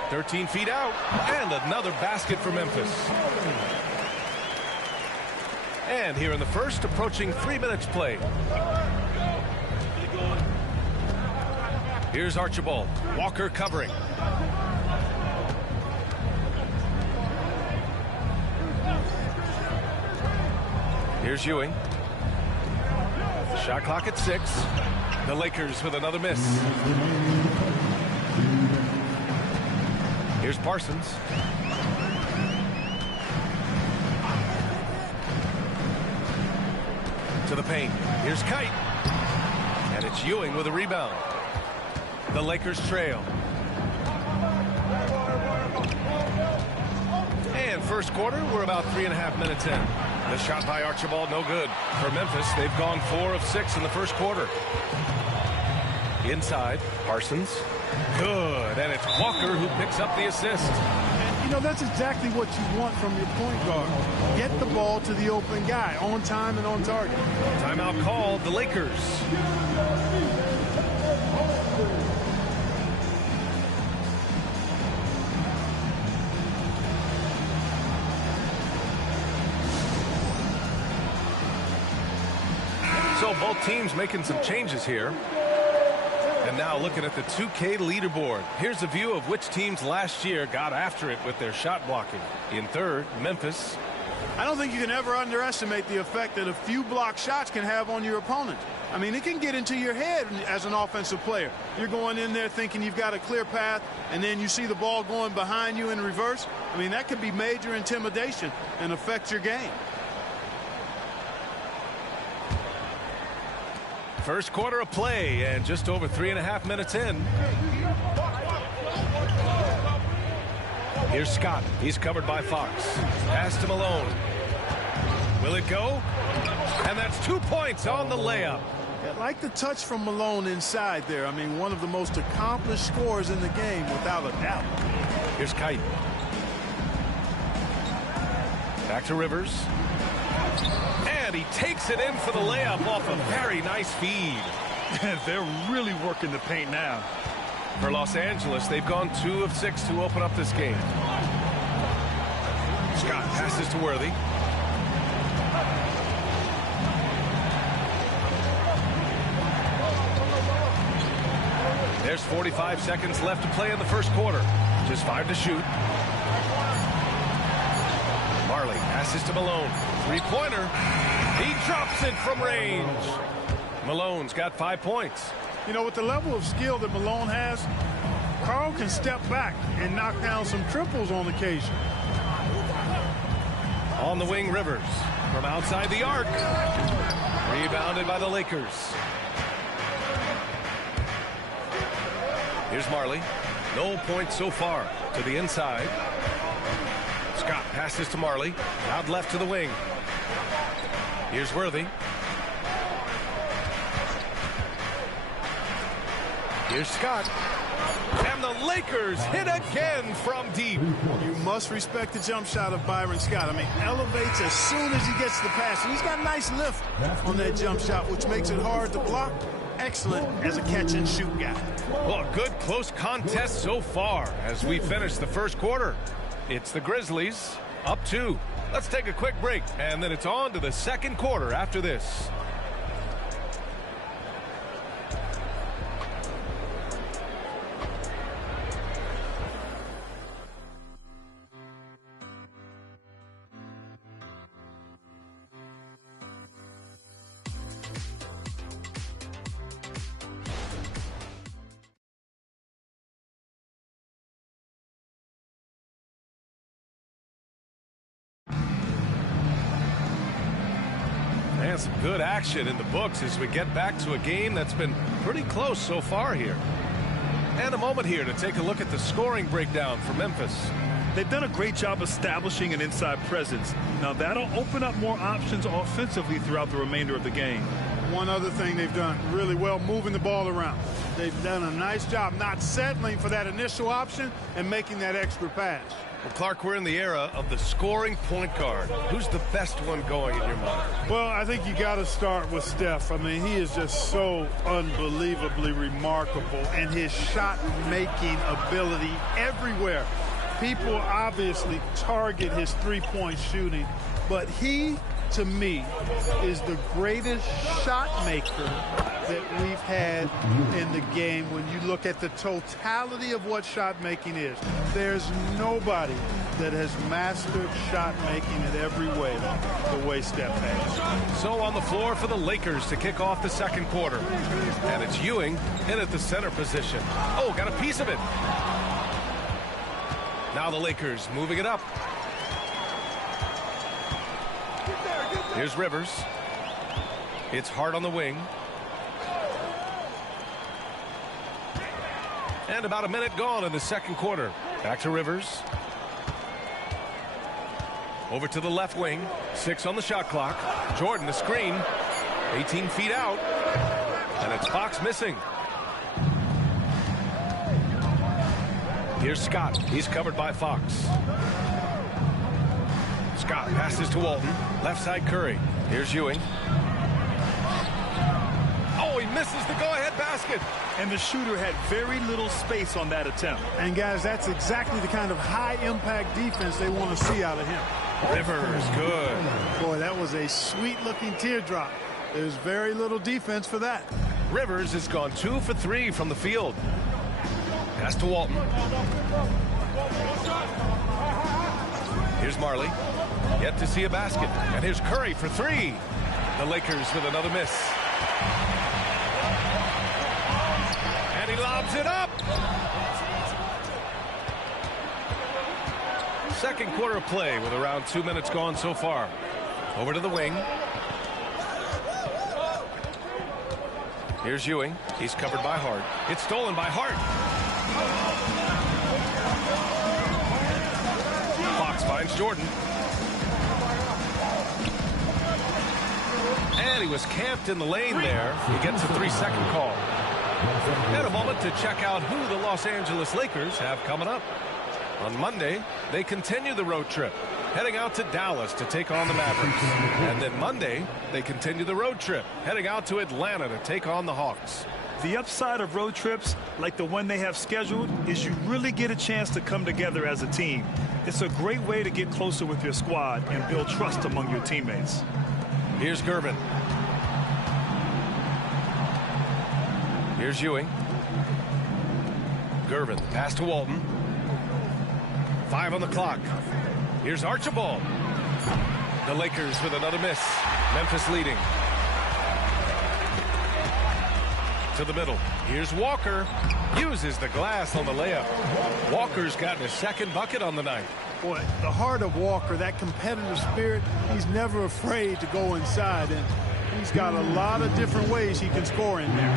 13 feet out. And another basket for Memphis. And here in the first, approaching 3 minutes played. Here's Archibald. Walker covering. Here's Ewing. Shot clock at 6. The Lakers with another miss. Here's Parsons. To the paint. Here's Kite. And it's Ewing with a rebound. The Lakers trail. And first quarter, we're about 3.5 minutes in. The shot by Archibald, no good. For Memphis, they've gone 4 of 6 in the first quarter. Inside, Parsons. Good, and it's Walker who picks up the assist. You know, that's exactly what you want from your point guard. Get the ball to the open guy, on time and on target. Timeout called, the Lakers. So both teams making some changes here. And now looking at the 2K leaderboard. Here's a view of which teams last year got after it with their shot blocking. In third, Memphis. I don't think you can ever underestimate the effect that a few block shots can have on your opponent. I mean, it can get into your head as an offensive player. You're going in there thinking you've got a clear path, and then you see the ball going behind you in reverse. I mean, that could be major intimidation and affect your game. First quarter of play, and just over 3.5 minutes in. Here's Scott. He's covered by Fox. Pass to Malone. Will it go? And that's 2 points on the layup. I like the touch from Malone inside there. I mean, one of the most accomplished scorers in the game, without a doubt. Here's Kite. Back to Rivers. And he takes it in for the layup off a very nice feed. They're really working the paint now. For Los Angeles, they've gone 2 of 6 to open up this game. Scott passes to Worthy. There's 45 seconds left to play in the first quarter. Just 5 to shoot. Marley passes to Malone. Three-pointer. He drops it from range. Malone's got 5 points. You know, with the level of skill that Malone has, Carl can step back and knock down some triples on occasion. On the wing, Rivers. From outside the arc. Rebounded by the Lakers. Here's Marley. No points so far. To the inside. Scott passes to Marley. Out left to the wing. Here's Worthy. Here's Scott. And the Lakers hit again from deep. You must respect the jump shot of Byron Scott. I mean, elevates as soon as he gets the pass. And he's got a nice lift on that jump shot, which makes it hard to block. Excellent as a catch-and-shoot guy. Well, a good close contest so far as we finish the first quarter. It's the Grizzlies up 2. Let's take a quick break, and then it's on to the second quarter after this. And some good action in the books as we get back to a game that's been pretty close so far here. And a moment here to take a look at the scoring breakdown for Memphis. They've done a great job establishing an inside presence. Now that'll open up more options offensively throughout the remainder of the game. One other thing they've done really well, moving the ball around. They've done a nice job not settling for that initial option and making that extra pass. Well, Clark, we're in the era of the scoring point guard. Who's the best one going in your mind? Well, I think you got to start with Steph. I mean, he is just so unbelievably remarkable, and his shot-making ability everywhere. People obviously target his three-point shooting, but he, to me, is the greatest shot maker that we've had in the game when you look at the totality of what shot making is. There's nobody that has mastered shot making in every way the way Steph has. So on the floor for the Lakers to kick off the second quarter. And it's Ewing in at the center position. Oh, got a piece of it. Now the Lakers moving it up. Here's Rivers. It's Hart on the wing. And about a minute gone in the second quarter. Back to Rivers. Over to the left wing. 6 on the shot clock. Jordan, the screen. 18 feet out. And it's Fox missing. Here's Scott. He's covered by Fox. Scott passes to Walton. Left side Curry. Here's Ewing. Oh, he misses the go-ahead basket. And the shooter had very little space on that attempt. And, guys, that's exactly the kind of high-impact defense they want to see out of him. Rivers, good. Boy, that was a sweet-looking teardrop. There's very little defense for that. Rivers has gone 2 for 3 from the field. Pass to Walton. Here's Marley. Yet to see a basket. And here's Curry for 3. The Lakers with another miss. And he lobs it up. Second quarter of play with around 2 minutes gone so far. Over to the wing. Here's Ewing. He's covered by Hart. It's stolen by Hart. Fox finds Jordan. And he was camped in the lane there. He gets a 3-second call. And a moment to check out who the Los Angeles Lakers have coming up. On Monday, they continue the road trip, heading out to Dallas to take on the Mavericks. And then Monday, they continue the road trip, heading out to Atlanta to take on the Hawks. The upside of road trips, like the one they have scheduled, is you really get a chance to come together as a team. It's a great way to get closer with your squad and build trust among your teammates. Here's Gervin. Here's Ewing. Gervin, pass to Walton. 5 on the clock. Here's Archibald. The Lakers with another miss. Memphis leading. To the middle. Here's Walker. Uses the glass on the layup. Walker's gotten his second bucket on the night. Boy, the heart of Walker, that competitive spirit, he's never afraid to go inside, and he's got a lot of different ways he can score in there.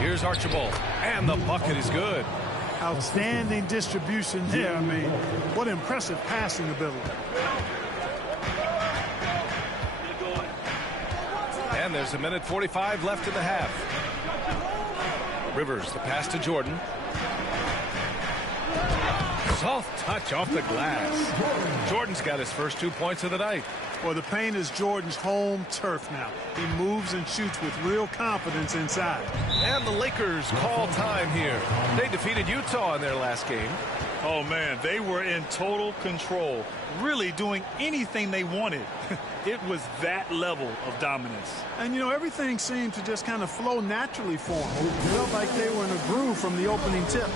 Here's Archibald. And the bucket is good. Outstanding distribution there. I mean, what impressive passing ability. And there's 1:45 left in the half. Rivers, the pass to Jordan. Soft touch off the glass. Jordan's got his first 2 points of the night. Well, the paint is Jordan's home turf now. He moves and shoots with real confidence inside. And the Lakers call time here. They defeated Utah in their last game. Oh, man, they were in total control, really doing anything they wanted. It was that level of dominance. And, you know, everything seemed to just kind of flow naturally for them. It felt like they were in a groove from the opening tip.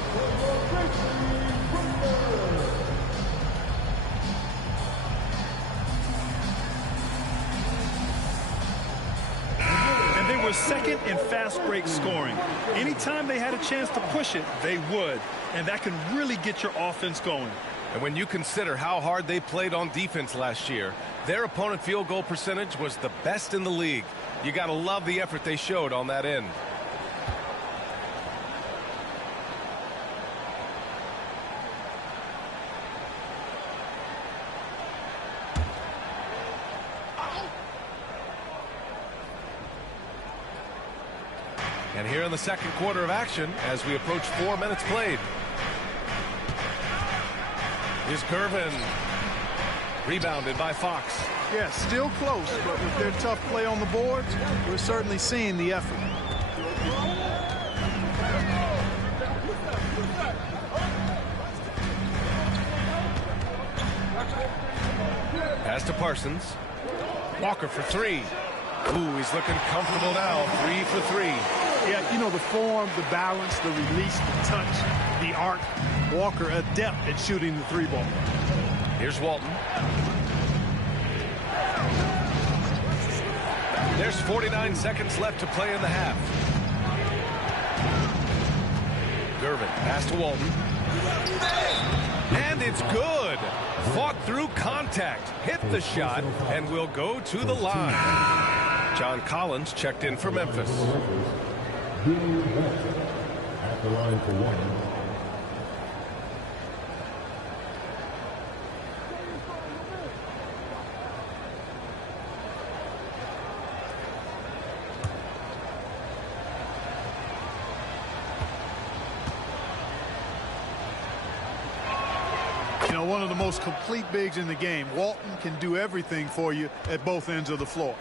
They were second in fast break scoring. Anytime they had a chance to push it, they would. And that can really get your offense going. And when you consider how hard they played on defense last year, their opponent field goal percentage was the best in the league. You got to love the effort they showed on that end. And here in the second quarter of action as we approach 4 minutes played. Here's Gervin. Rebounded by Fox. Yeah, still close, but with their tough play on the boards, we're certainly seeing the effort. Pass to Parsons. Walker for 3. Ooh, he's looking comfortable now. 3 for 3. Yeah, you know, the form, the balance, the release, the touch, the arc. Walker adept at shooting the 3-ball. Here's Walton. There's 49 seconds left to play in the half. Gervin, pass to Walton. And it's good. Fought through contact, hit the shot, and will go to the line. John Collins checked in for Memphis. At the line for one. You know, one of the most complete bigs in the game. Walton can do everything for you at both ends of the floor.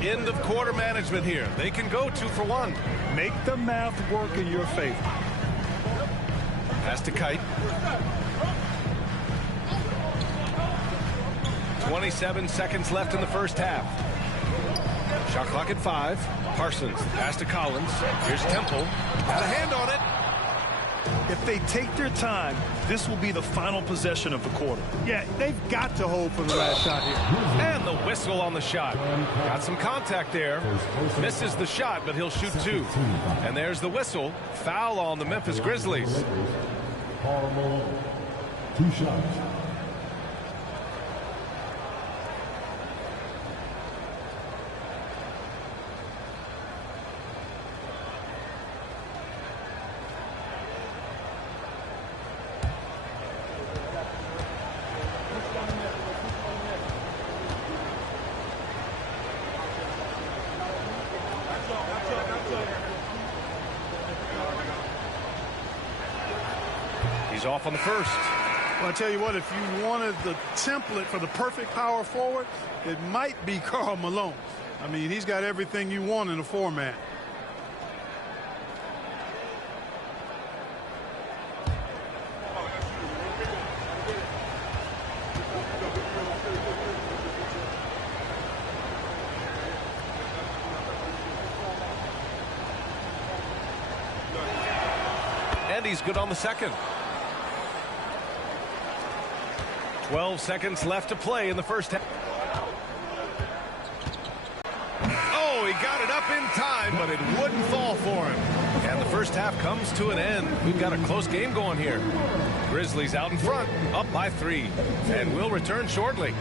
End of quarter management here. They can go 2 for 1. Make the math work in your favor. Pass to Kite. 27 seconds left in the first half. Shot clock at 5. Parsons, pass to Collins. Here's Temple. Got a hand on it. If they take their time, this will be the final possession of the quarter. Yeah, they've got to hold for the last shot here. And the whistle on the shot. Got some contact there. Misses the shot, but he'll shoot 2. And there's the whistle. Foul on the Memphis Grizzlies. 2 shots. He's off on the first. Well, I tell you what, if you wanted the template for the perfect power forward, it might be Karl Malone. I mean, he's got everything you want in a format. And he's good on the second. 12 seconds left to play in the first half. Oh, he got it up in time, but it wouldn't fall for him. And the first half comes to an end. We've got a close game going here. Grizzlies out in front, up by 3. And we'll return shortly.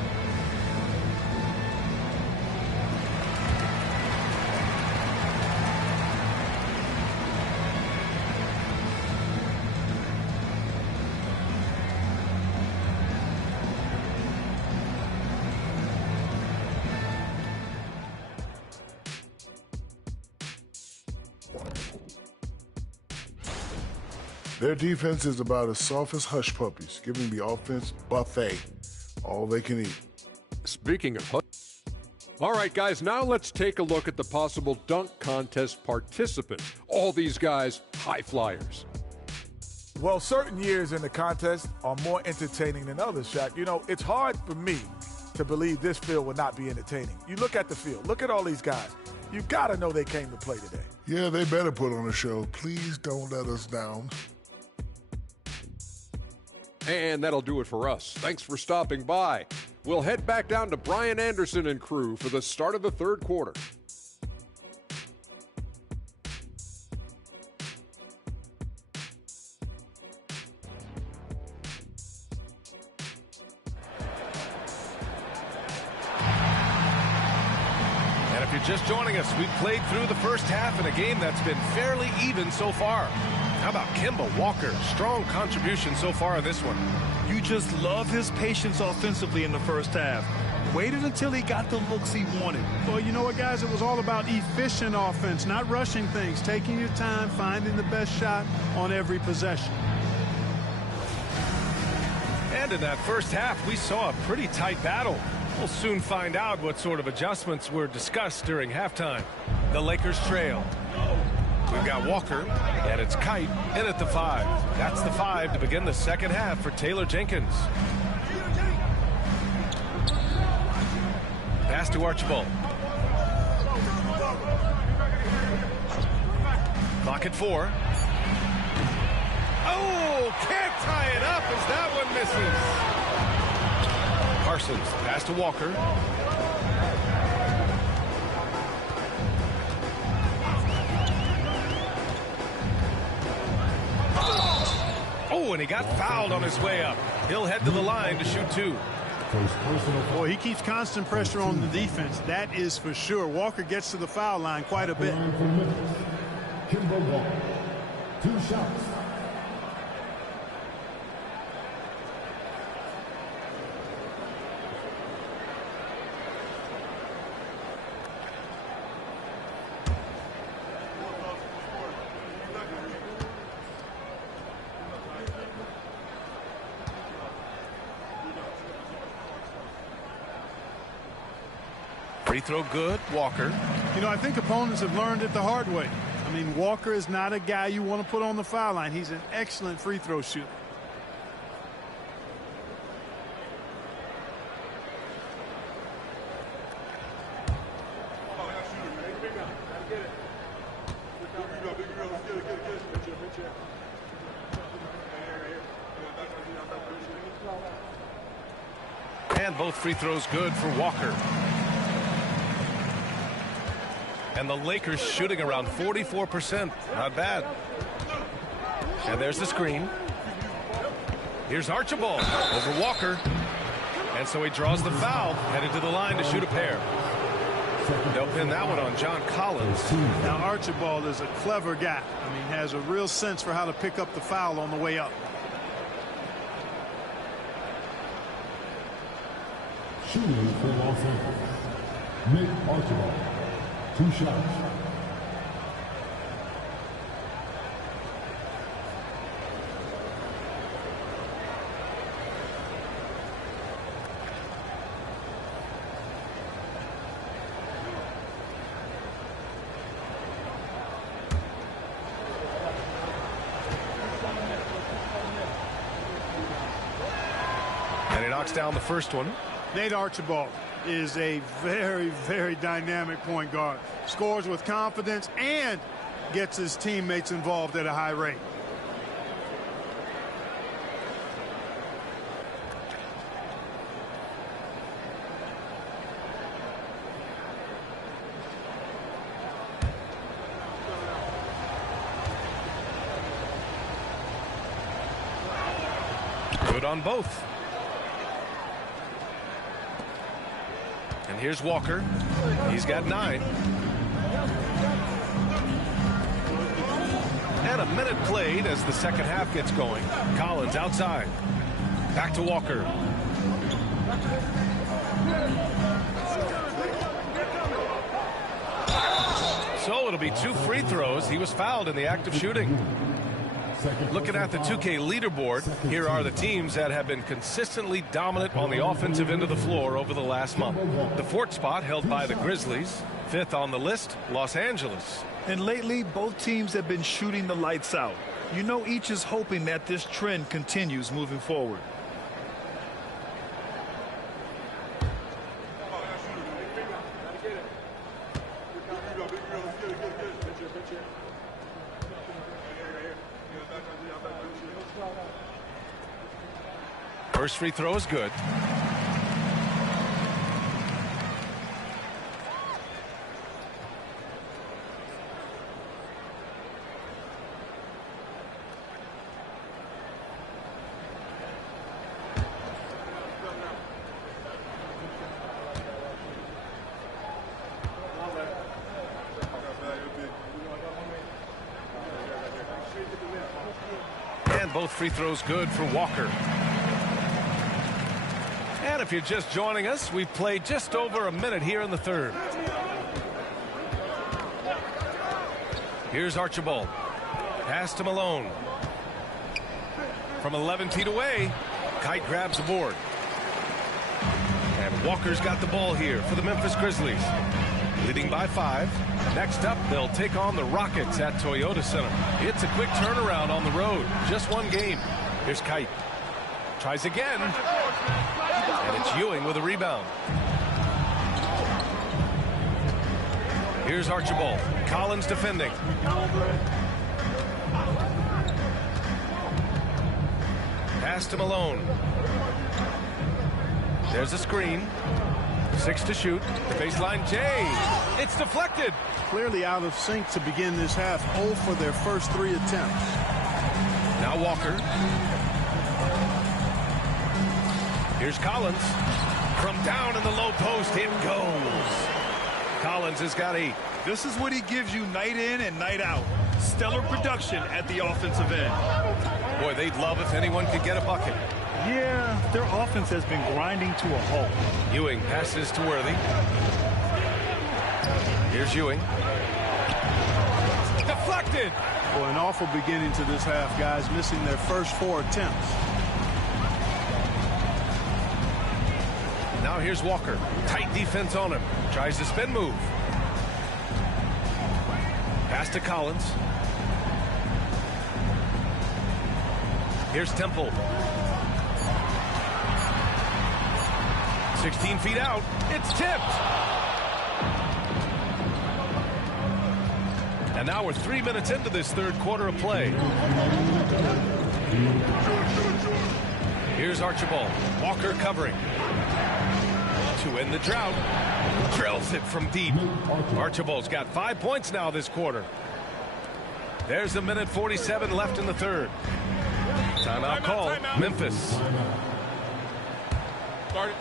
Their defense is about as soft as hush puppies, giving the offense buffet, all they can eat. Speaking of hush. All right, guys, now let's take a look at the possible dunk contest participants. All these guys, high flyers. Well, certain years in the contest are more entertaining than others, Shaq. You know, it's hard for me to believe this field will not be entertaining. You look at the field. Look at all these guys. You got to know they came to play today. Yeah, they better put on a show. Please don't let us down. And that'll do it for us. Thanks for stopping by. We'll head back down to Brian Anderson and crew for the start of the third quarter. And if you're just joining us, we've played through the first half in a game that's been fairly even so far. How about Kemba Walker? Strong contribution so far in this one. You just love his patience offensively in the first half. Waited until he got the looks he wanted. Well, you know what, guys? It was all about efficient offense, not rushing things, taking your time, finding the best shot on every possession. And in that first half, we saw a pretty tight battle. We'll soon find out what sort of adjustments were discussed during halftime. The Lakers trail. We've got Walker, and it's Kite in at the 5. That's the 5 to begin the second half for Taylor Jenkins. Pass to Archibald. Clock at 4. Oh, can't tie it up as that one misses. Parsons, pass to Walker. Oh, and he got fouled on his way up. He'll head to the line to shoot 2. Boy, he keeps constant pressure on the defense. That is for sure. Walker gets to the foul line quite a bit. Kemba Walker, 2 shots. Free throw good, Walker. You know, I think opponents have learned it the hard way. I mean, Walker is not a guy you want to put on the foul line. He's an excellent free throw shooter. And both free throws good for Walker. And the Lakers shooting around 44%. Not bad. And there's the screen. Here's Archibald over Walker. And so he draws the foul, headed to the line to shoot a pair. They'll pin that one on John Collins. Now Archibald is a clever guy. I mean, has a real sense for how to pick up the foul on the way up. Shooting for Los Angeles, Nick Archibald, 2 shots. And he knocks down the first one. Nate Archibald is a very, very dynamic point guard. Scores with confidence and gets his teammates involved at a high rate. Good on both. And here's Walker. He's got 9. And a minute played as the second half gets going. Collins outside. Back to Walker. So it'll be 2 free throws. He was fouled in the act of shooting. Looking at the 2K leaderboard, here are the teams that have been consistently dominant on the offensive end of the floor over the last month. The 4th spot held by the Grizzlies. 5th on the list, Los Angeles. And lately, both teams have been shooting the lights out. You know, each is hoping that this trend continues moving forward. First free throw is good. And both free throws good for Walker. And if you're just joining us, we've played just over a minute here in the 3rd. Here's Archibald. Pass to Malone. From 11 feet away, Kite grabs the board. And Walker's got the ball here for the Memphis Grizzlies. Leading by 5. Next up, they'll take on the Rockets at Toyota Center. It's a quick turnaround on the road. Just 1 game. Here's Kite. Tries again. And it's Ewing with a rebound. Here's Archibald. Collins defending. Pass to Malone. There's a screen. 6 to shoot. Baseline Jay. It's deflected. Clearly out of sync to begin this half. 0 for their first 3 attempts. Now Walker. Here's Collins. From down in the low post, it goes. Collins has got 8. This is what he gives you night in and night out. Stellar production at the offensive end. Boy, they'd love if anyone could get a bucket. Yeah, their offense has been grinding to a halt. Ewing passes to Worthy. Here's Ewing. Deflected. Well, an awful beginning to this half, guys, missing their first 4 attempts. Now here's Walker. Tight defense on him. Tries to spin move. Pass to Collins. Here's Temple. 16 feet out. It's tipped. now we're 3 minutes into this third quarter of play. Here's Archibald. Walker covering. To end the drought. Drills it from deep. Archibald's got 5 points now this quarter. There's a minute 47 left in the third. Timeout call. Memphis. Start it.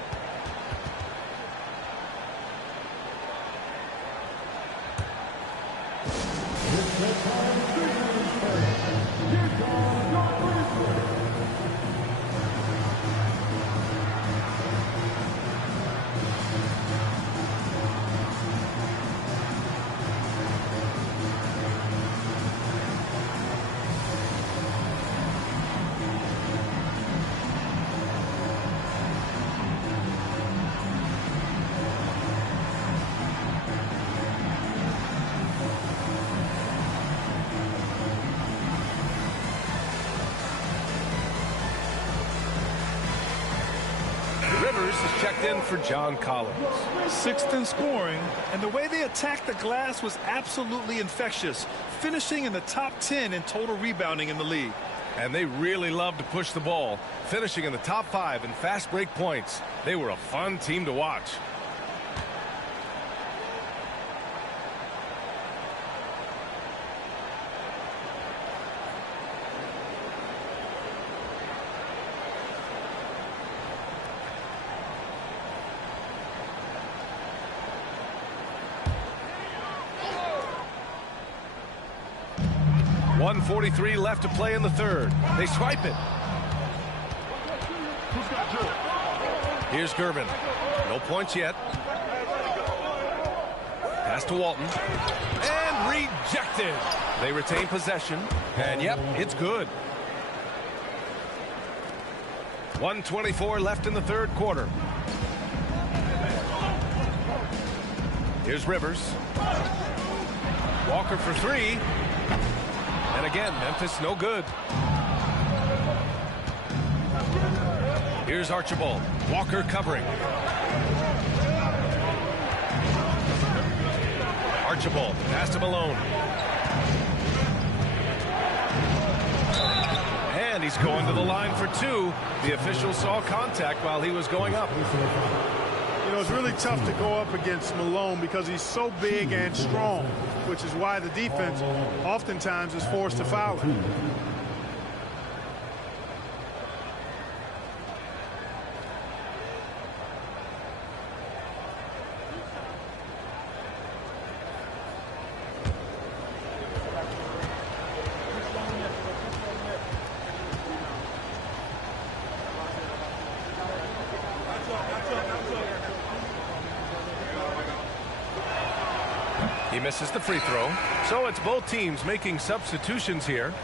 Is checked in for John Collins. 6th in scoring, and the way they attacked the glass was absolutely infectious, finishing in the top 10 in total rebounding in the league. And they really love to push the ball, finishing in the top 5 in fast break points. They were a fun team to watch. .143 left to play in the third. They swipe it. Here's Gervin. No points yet. Pass to Walton. And rejected. They retain possession. And yep, it's good. 1:24 left in the third quarter. Here's Rivers. Walker for 3. And again, Memphis no good. Here's Archibald. Walker covering. Archibald, pass to Malone. And he's going to the line for 2. The official saw contact while he was going up. You know, it's really tough to go up against Malone because he's so big and strong, which is why the defense oftentimes is forced to foul him. He misses the free throw. So it's both teams making substitutions here.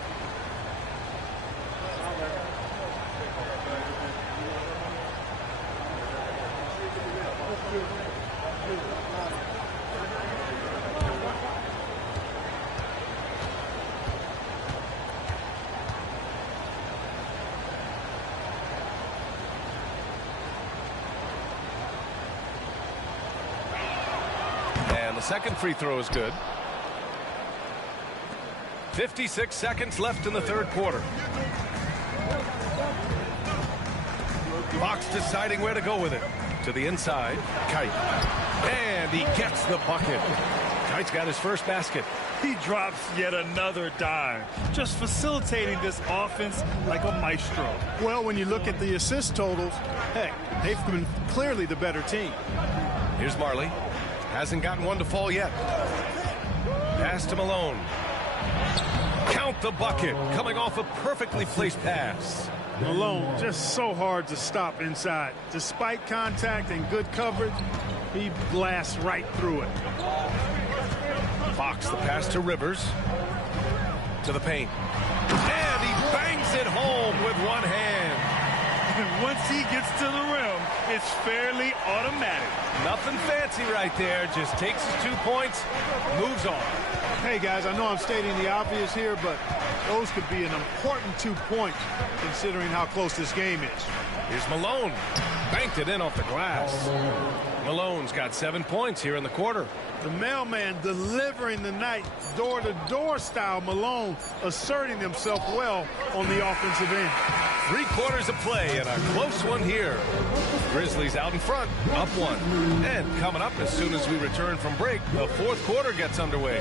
Second free throw is good. 56 seconds left in the third quarter. Fox deciding where to go with it. To the inside. Kite. And he gets the bucket. Kite's got his first basket. He drops yet another dime, just facilitating this offense like a maestro. Well, when you look at the assist totals, heck, they've been clearly the better team. Here's Marley. Hasn't gotten one to fall yet. Pass to Malone. Count the bucket. Coming off a perfectly placed pass. Malone just so hard to stop inside. Despite contact and good coverage, he blasts right through it. Fox the pass to Rivers. To the paint. And he bangs it home with one hand. And once he gets to the rim, it's fairly automatic. Nothing fancy right there. Just takes his 2 points, moves on. Hey, guys, I know I'm stating the obvious here, but those could be an important 2 points considering how close this game is. Here's Malone. Banked it in off the glass. Malone's got 7 points here in the quarter. The mailman delivering the night, door-to-door style. Malone asserting himself well on the offensive end. 3/4 of play and a close one here. Grizzlies out in front, up 1. And coming up as soon as we return from break, the 4th quarter gets underway.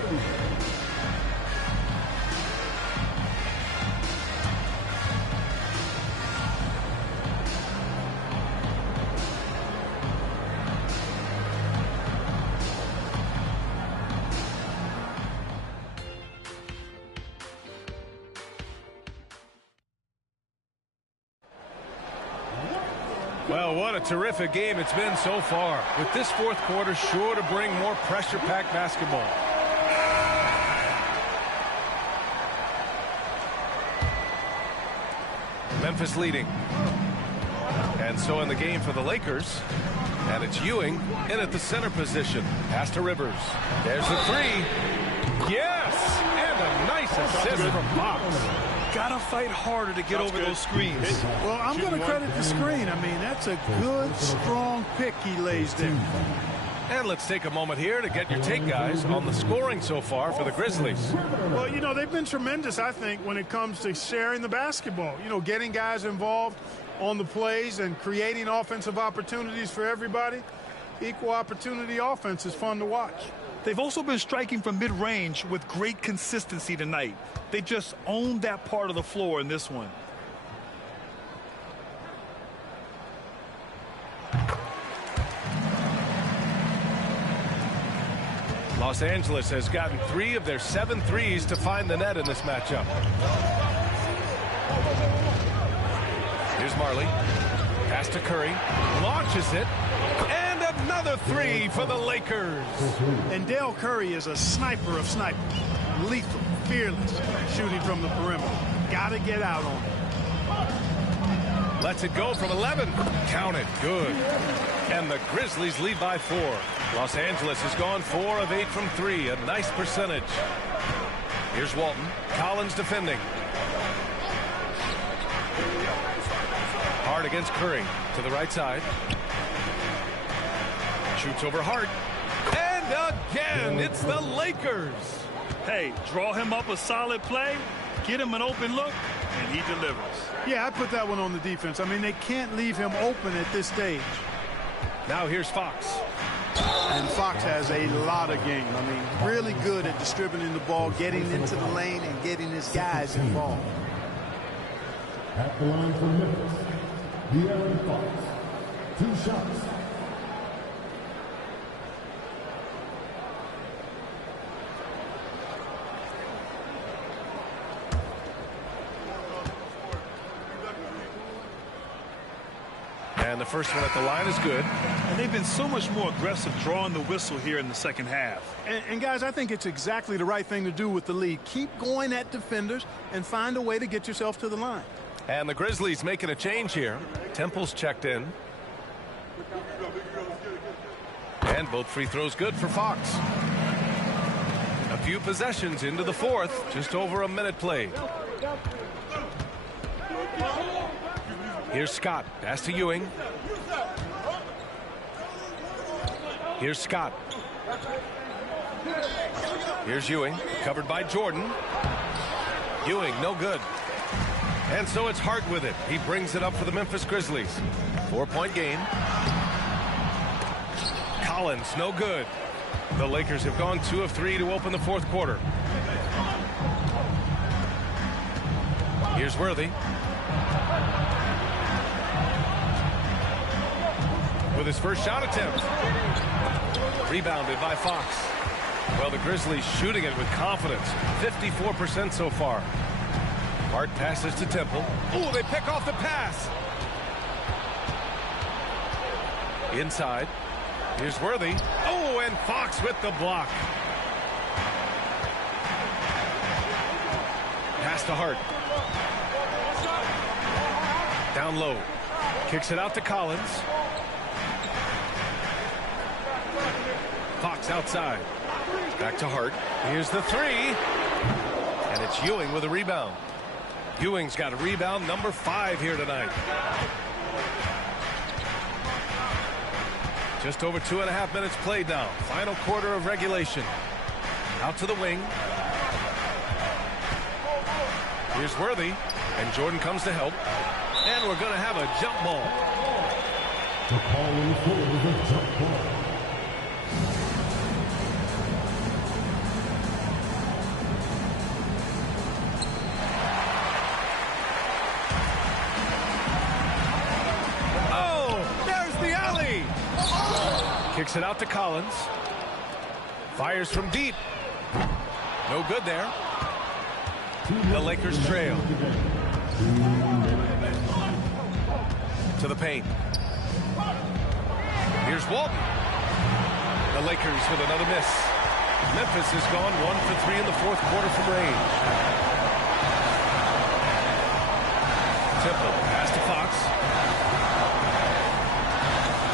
Well, what a terrific game it's been so far. With this 4th quarter sure to bring more pressure-packed basketball. Memphis leading. And so in the game for the Lakers. And it's Ewing in at the center position. Pass to Rivers. There's the 3. Yes! And a nice assist from Fox. Gotta fight harder to get over those screens. Well, I'm going to credit the screen. I mean, that's a good, strong pick he lays there. And let's take a moment here to get your take, guys, on the scoring so far for the Grizzlies. Well, you know, they've been tremendous, I think, when it comes to sharing the basketball. You know, getting guys involved on the plays and creating offensive opportunities for everybody. Equal opportunity offense is fun to watch. They've also been striking from mid-range with great consistency tonight. They just owned that part of the floor in this one. Los Angeles has gotten 3 of their 7 threes to find the net in this matchup. Here's Marley. Pass to Curry. Launches it. And another 3 for the Lakers. And Dale Curry is a sniper of snipers. Lethal, fearless, shooting from the perimeter. Gotta get out on it. Lets it go from 11. Count it. Good. And the Grizzlies lead by 4. Los Angeles has gone 4 of 8 from 3. A nice percentage. Here's Walton. Collins defending. Hart against Curry. To the right side. Shoots over Hart. And again, it's the Lakers. Hey, draw him up a solid play, get him an open look, and he delivers. Yeah, I put that one on the defense. I mean, they can't leave him open at this stage. Now here's Fox. And Fox has a lot of game. I mean, really good at distributing the ball, getting into the lane, and getting his guys involved. At the line for Memphis, De'Aaron Fox. 2 shots. And the first one at the line is good. And they've been so much more aggressive drawing the whistle here in the second half. And guys, I think it's exactly the right thing to do with the lead. Keep going at defenders and find a way to get yourself to the line. And the Grizzlies making a change here. Temple's checked in. And both free throws good for Fox. A few possessions into the 4th. Just over a minute played. Here's Scott. Pass to Ewing. Here's Scott. Here's Ewing. Covered by Jordan. Ewing, no good. And so it's Hart with it. He brings it up for the Memphis Grizzlies. 4-point game. Collins, no good. The Lakers have gone 2 of 3 to open the 4th quarter. Here's Worthy. With his first shot attempt. Rebounded by Fox. Well, the Grizzlies shooting it with confidence. 54% so far. Hart passes to Temple. Oh, they pick off the pass. Inside. Here's Worthy. Oh, and Fox with the block. Pass to Hart. Down low. Kicks it out to Collins. Fox outside. Back to Hart. Here's the 3. And it's Ewing with a rebound. Ewing's got a rebound number 5 here tonight. Just over 2.5 minutes played now. Final quarter of regulation. Out to the wing. Here's Worthy, and Jordan comes to help. And we're going to have a jump ball. The call on the floor is a jump ball. Oh, there's the alley. Kicks it out to Collins. Fires from deep. No good there. The Lakers trail. To the paint. Here's Walton. The Lakers with another miss. Memphis has gone 1 for 3 in the fourth quarter from range. Temple pass to Fox.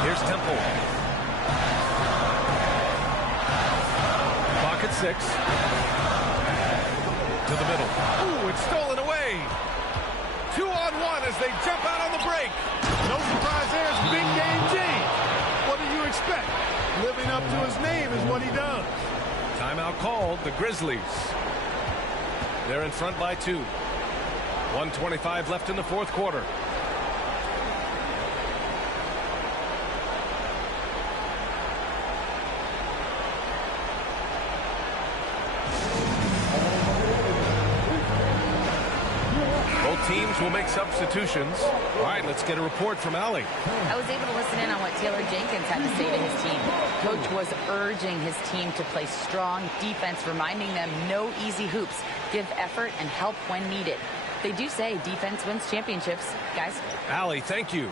Here's Temple. Clock at 6. To the middle. Ooh, it's stolen away. 2-on-1 as they jump out on the break. No surprise there. It's Big Game James. What do you expect? Living up to his name is what he does. Timeout called. The Grizzlies. They're in front by 2. 1:25 left in the fourth quarter. Teams will make substitutions. All right, let's get a report from Allie. I was able to listen in on what Taylor Jenkins had to say to his team. Coach was urging his team to play strong defense, reminding them no easy hoops, give effort, and help when needed. They do say defense wins championships, guys. Allie, thank you.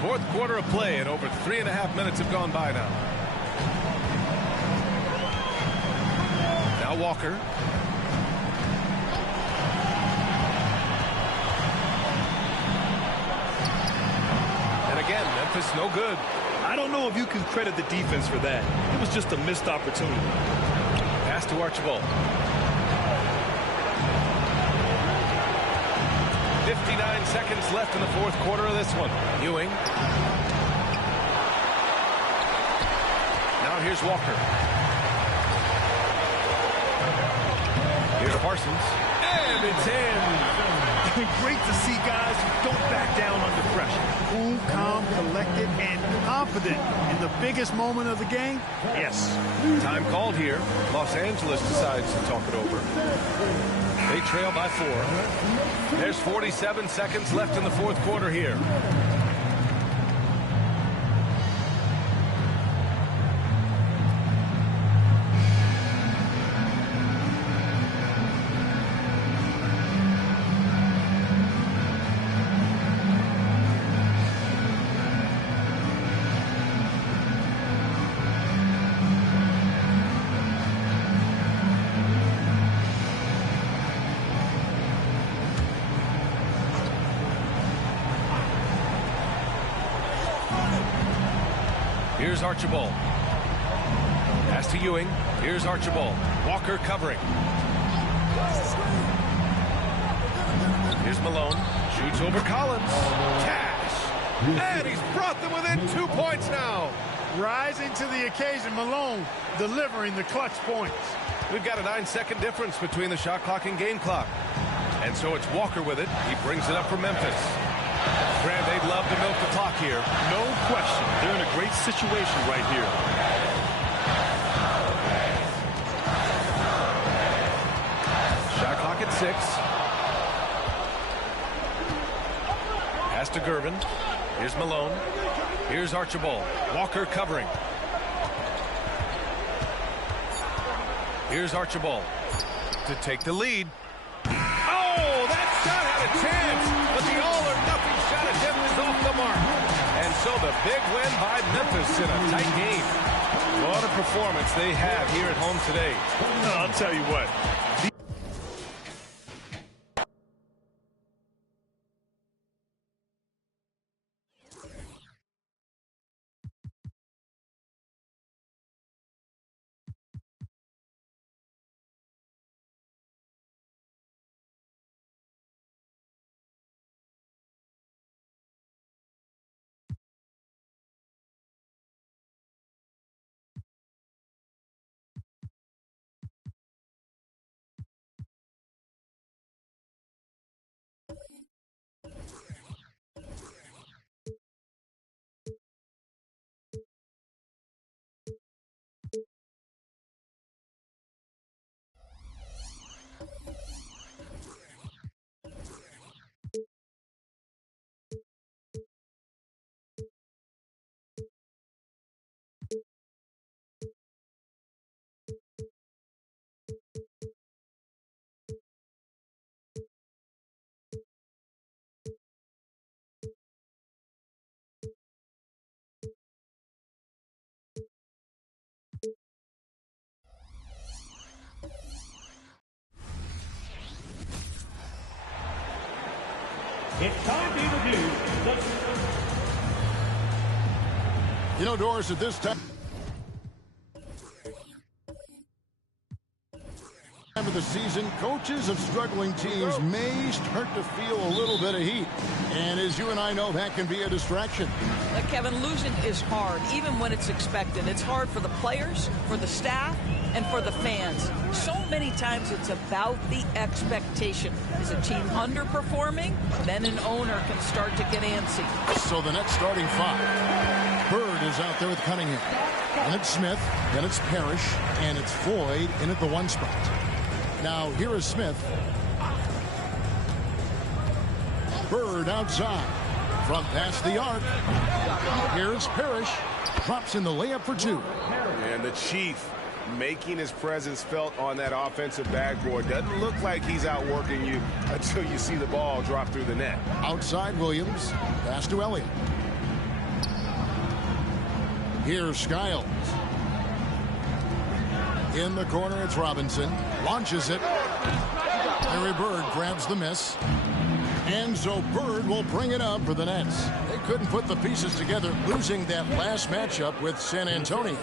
Fourth quarter of play, and over 3.5 minutes have gone by now. Now Walker. And again, Memphis no good. I don't know if you can credit the defense for that. It was just a missed opportunity. Pass to Archibald. 59 seconds left in the fourth quarter of this one. Ewing. Now here's Walker. Here's Parsons. And it's in. Great to see guys who don't back down under pressure. Cool, calm, collected, and confident in the biggest moment of the game. Yes. Time called here. Los Angeles decides to talk it over. They trail by 4. There's 47 seconds left in the fourth quarter here. Here's Archibald. Pass to Ewing. Here's Archibald. Walker covering. Here's Malone. Shoots over Collins. Cash. And he's brought them within 2 points now. Rising to the occasion, Malone delivering the clutch points. We've got a 9-second difference between the shot clock and game clock. And so it's Walker with it. He brings it up for Memphis. Grant, they'd love to milk the clock here. No question. They're in a great situation right here. Shot clock at 6. Pass to Gervin. Here's Malone. Here's Archibald. Walker covering. Here's Archibald to take the lead. Oh, that shot had a chance, but the all-or-nothing shot attempt is off the mark. And so the big win by Memphis in a tight game. What a performance they have here at home today. I'll tell you what. You know, Doris, at this time of the season, coaches of struggling teams may start to feel a little bit of heat. And as you and I know, that can be a distraction. Kevin, losing is hard, even when it's expected. It's hard for the players, for the staff, and for the fans. So many times it's about the expectation. Is a team underperforming? Then an owner can start to get antsy. So the next starting five. Bird is out there with Cunningham. And it's Smith, then it's Parrish, and it's Floyd in at the 1 spot. Now here is Smith. Bird outside. Front past the arc. Here's Parrish. Drops in the layup for 2. And the Chief making his presence felt on that offensive backboard. Doesn't look like he's outworking you until you see the ball drop through the net. Outside Williams. Pass to Elliott. Here's Skiles. In the corner, it's Robinson. Launches it. Larry Bird grabs the miss. And so Bird will bring it up for the Nets. They couldn't put the pieces together, losing that last matchup with San Antonio.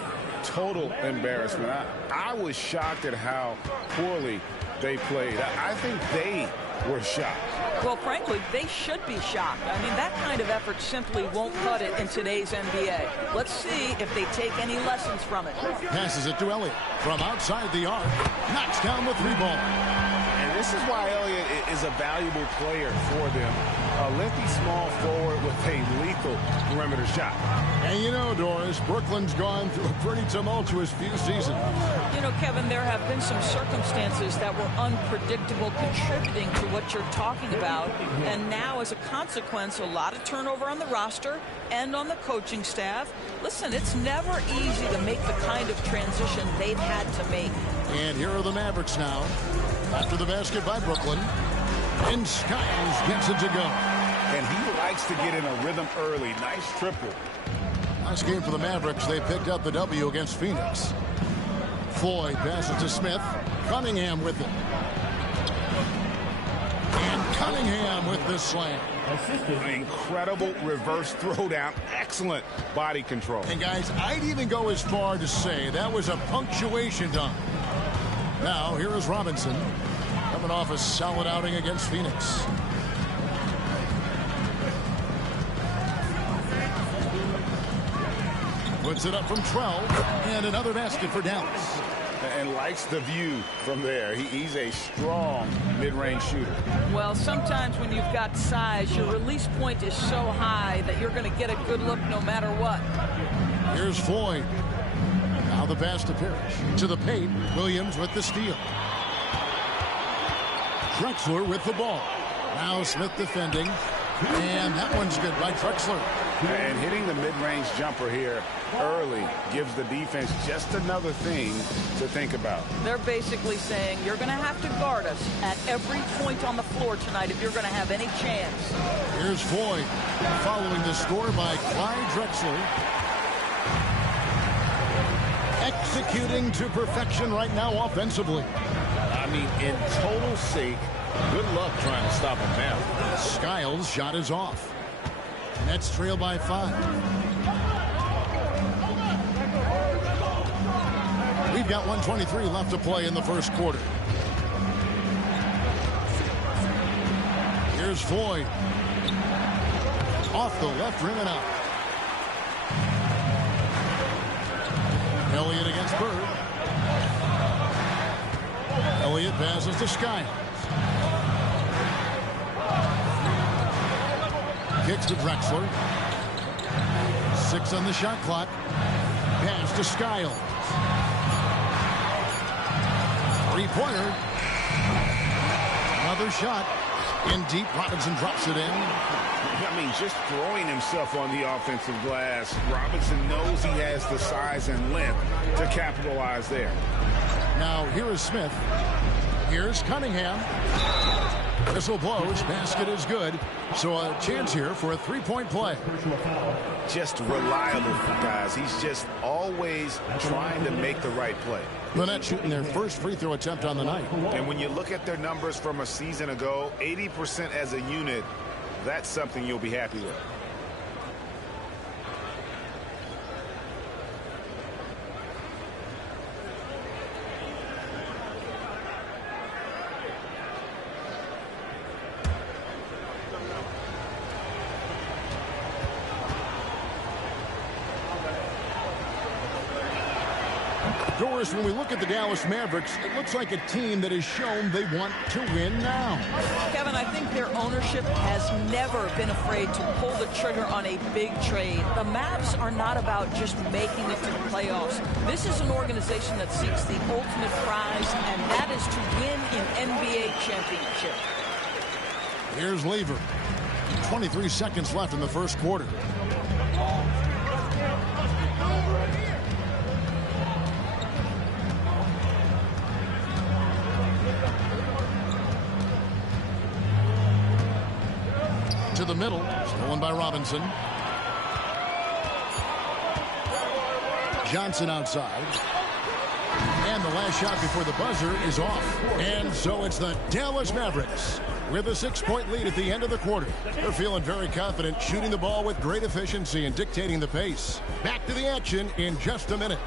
Total embarrassment. I was shocked at how poorly they played. I think they were shocked. Well, frankly, they should be shocked. I mean, that kind of effort simply won't cut it in today's NBA. Let's see if they take any lessons from it. Passes it to Elliott from outside the arc. Knocks down the 3-ball. And this is why Elliott is a valuable player for them. A lengthy small forward with a lethal perimeter shot. And you know, Doris, Brooklyn's gone through a pretty tumultuous few seasons. You know, Kevin, there have been some circumstances that were unpredictable contributing to what you're talking about. And now, as a consequence, a lot of turnover on the roster and on the coaching staff. Listen, it's never easy to make the kind of transition they've had to make. And here are the Mavericks now. After the basket by Brooklyn. And Skiles gets it to go. And he likes to get in a rhythm early. Nice triple. Last game for the Mavericks, they picked up the W against Phoenix. Floyd passes to Smith. Cunningham with it. And Cunningham with the slam. An incredible reverse throwdown. Excellent body control. And guys, I'd even go as far to say that was a punctuation dunk. Now, here is Robinson. Coming off a solid outing against Phoenix. Puts it up from 12. And another basket for Dallas. And likes the view from there. He's a strong mid-range shooter. Well, sometimes when you've got size, your release point is so high that you're going to get a good look no matter what. Here's Floyd. Now the pass to Parrish. To the paint. Williams with the steal. Drexler with the ball. Now Smith defending. And that one's good by Drexler. And hitting the mid-range jumper here early gives the defense just another thing to think about. They're basically saying you're going to have to guard us at every point on the floor tonight if you're going to have any chance. Here's Floyd following the score by Clyde Drexler. Executing to perfection right now offensively. I mean, in total sync. Good luck trying to stop him now. Skiles' shot is off. Nets trail by 5. We've got 1:23 left to play in the first quarter. Here's Floyd. Off the left rim and out. Elliott against Bird. Elliott passes to Skiles. Kicks to Drexler. 6 on the shot clock. Pass to Skiles. 3-pointer. Another shot. In deep. Robinson drops it in. I mean, just throwing himself on the offensive glass. Robinson knows he has the size and length to capitalize there. Now, here is Smith. Here's Cunningham. Whistle blows. Basket is good. So a chance here for a 3-point play. Just reliable, guys. He's just always trying to make the right play. The Nets shooting their first free throw attempt on the night. And when you look at their numbers from a season ago, 80% as a unit, that's something you'll be happy with. Doris, when we look at the Dallas Mavericks, it looks like a team that has shown they want to win now. Kevin, I think their ownership has never been afraid to pull the trigger on a big trade. The Mavs are not about just making it to the playoffs. This is an organization that seeks the ultimate prize, and that is to win an NBA championship. Here's Lever. 23 seconds left in the first quarter. To the middle, stolen by Robinson. Johnson outside. And the last shot before the buzzer is off. And so it's the Dallas Mavericks with a 6-point lead at the end of the quarter. They're feeling very confident, shooting the ball with great efficiency and dictating the pace. Back to the action in just a minute.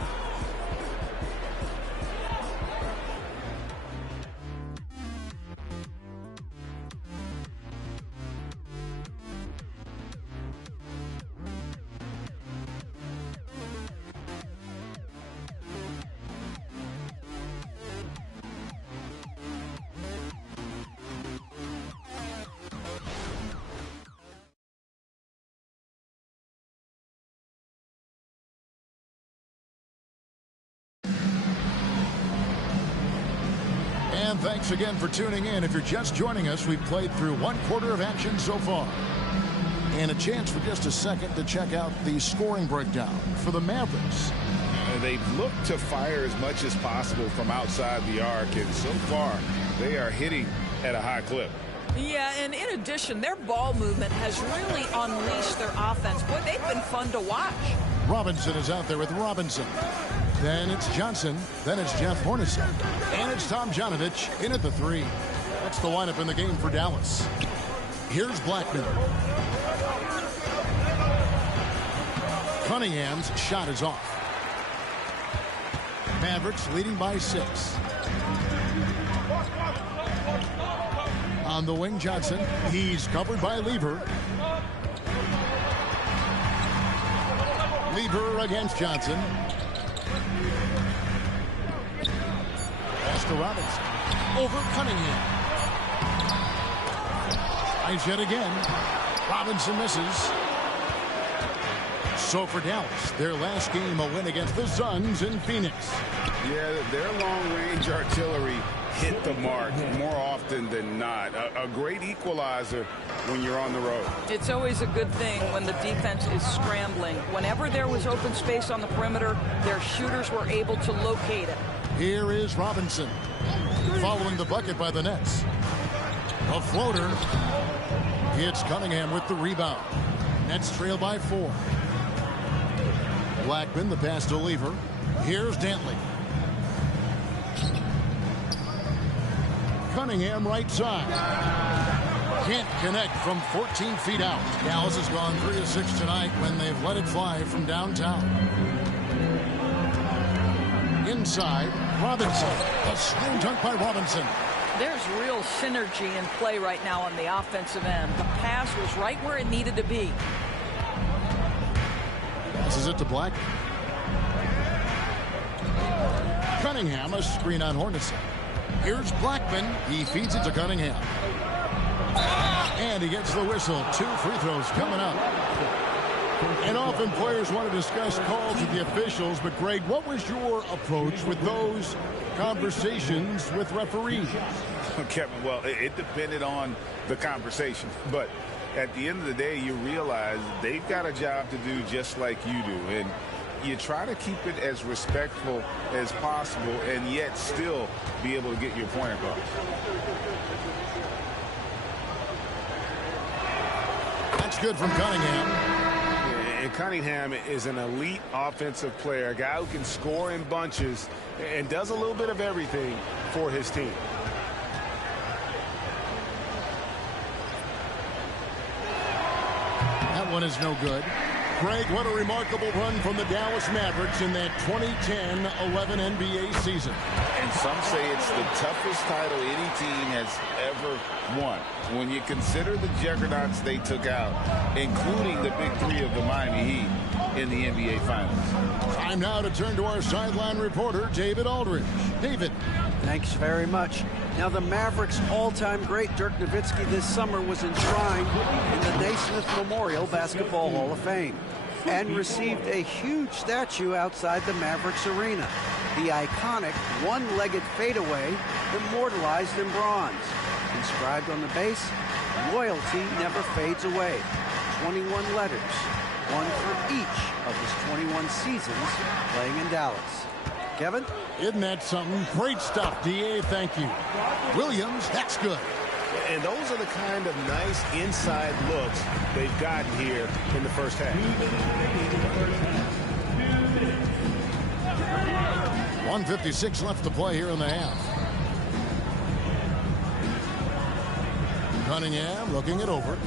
And thanks again for tuning in. If you're just joining us, we've played through one quarter of action so far. And a chance for just a second to check out the scoring breakdown for the Mavericks. They've looked to fire as much as possible from outside the arc, and so far they are hitting at a high clip. Yeah, and in addition, their ball movement has really unleashed their offense. Boy, they've been fun to watch. Robinson is out there with Robinson. Then it's Johnson. Then it's Jeff Hornacek. And it's Tom Janovich in at the 3. That's the lineup in the game for Dallas. Here's Blackman. Cunningham's shot is off. Mavericks leading by 6. On the wing, Johnson. He's covered by Lever. Lever against Johnson. Pass to Robinson. Over Cunningham. Tries yet again. Robinson misses. So for Dallas, their last game, a win against the Suns in Phoenix. Yeah, their long-range artillery hit the mark more often than not. A great equalizer when you're on the road. It's always a good thing when the defense is scrambling. Whenever there was open space on the perimeter, their shooters were able to locate it. Here is Robinson following the bucket by the Nets. A floater. It's Cunningham with the rebound. Nets trail by 4. Blackman, the pass to Lever. Here's Dantley. Cunningham right side. Can't connect from 14 feet out. Dallas has gone 3 of 6 tonight when they've let it fly from downtown. Inside, Robinson. A slam dunk by Robinson. There's real synergy in play right now on the offensive end. The pass was right where it needed to be. Passes it to Black. Cunningham, a screen on Hornacek. Here's Blackman. He feeds it to Cunningham. And he gets the whistle. 2 free throws coming up. And often players want to discuss calls with the officials, but Greg, what was your approach with those conversations with referees? Kevin, well, it depended on the conversation, but at the end of the day, you realize they've got a job to do just like you do, and you try to keep it as respectful as possible and yet still be able to get your point across. That's good from Cunningham. And Cunningham is an elite offensive player, a guy who can score in bunches and does a little bit of everything for his team. That one is no good. Greg, what a remarkable run from the Dallas Mavericks in that 2010-11 NBA season. And some say it's the toughest title any team has ever won. When you consider the juggernauts they took out, including the big three of the Miami Heat in the NBA Finals. Time now to turn to our sideline reporter, David Aldridge. David. Thanks very much. Now, the Mavericks' all-time great Dirk Nowitzki this summer was enshrined in the Naismith Memorial Basketball Hall of Fame and received a huge statue outside the Mavericks arena. The iconic one-legged fadeaway immortalized in bronze. Inscribed on the base, loyalty never fades away. 21 letters, one for each of his 21 seasons playing in Dallas. Kevin? Isn't that something? Great stuff, D.A. Thank you. Williams, that's good. And those are the kind of nice inside looks they've gotten here in the first half. 1:56 left to play here in the half. Cunningham looking it over.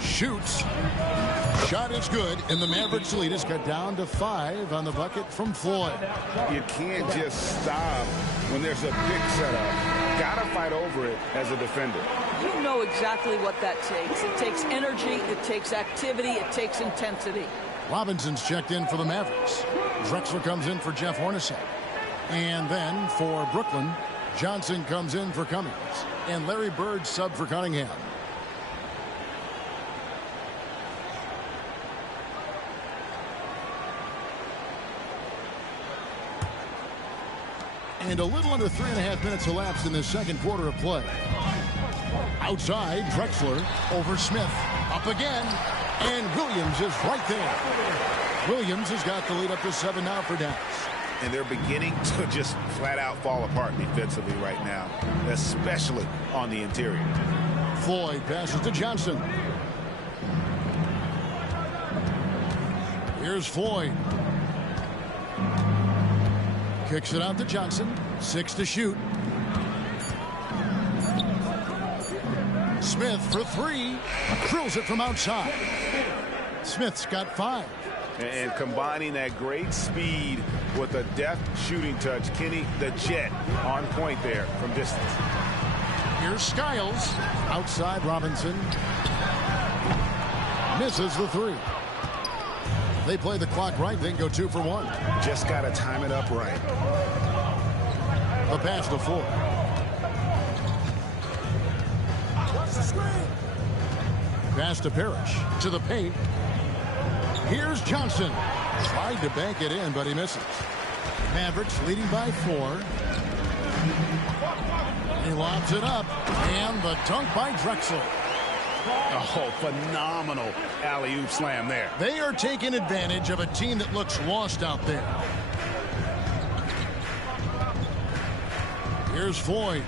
Shoots. Shot is good, and the Mavericks lead has got down to 5 on the bucket from Floyd. You can't just stop when there's a big setup. Gotta fight over it as a defender. You know exactly what that takes. It takes energy, it takes activity, it takes intensity. Robinson's checked in for the Mavericks. Drexler comes in for Jeff Hornacek. And then for Brooklyn, Johnson comes in for Cummings. And Larry Bird sub for Cunningham. And a little under 3.5 minutes elapsed in the second quarter of play. Outside, Drexler over Smith. Up again. And Williams is right there. Williams has got the lead up to 7 now for Dallas. And they're beginning to just flat out fall apart defensively right now, especially on the interior. Floyd passes to Johnson. Here's Floyd. Kicks it out to Johnson. 6 to shoot. Smith for 3. Drills it from outside. Smith's got 5. And combining that great speed with a deft shooting touch, Kenny the Jet on point there from distance. Here's Skiles. Outside Robinson. Misses the 3. They play the clock right, then go 2 for 1. Just got to time it up right. The pass to Floyd. Pass to Parrish. To the paint. Here's Johnson. Tried to bank it in, but he misses. Mavericks leading by 4. He lobs it up. And the dunk by Drexler. Oh, phenomenal alley-oop slam there. They are taking advantage of a team that looks lost out there. Here's Floyd.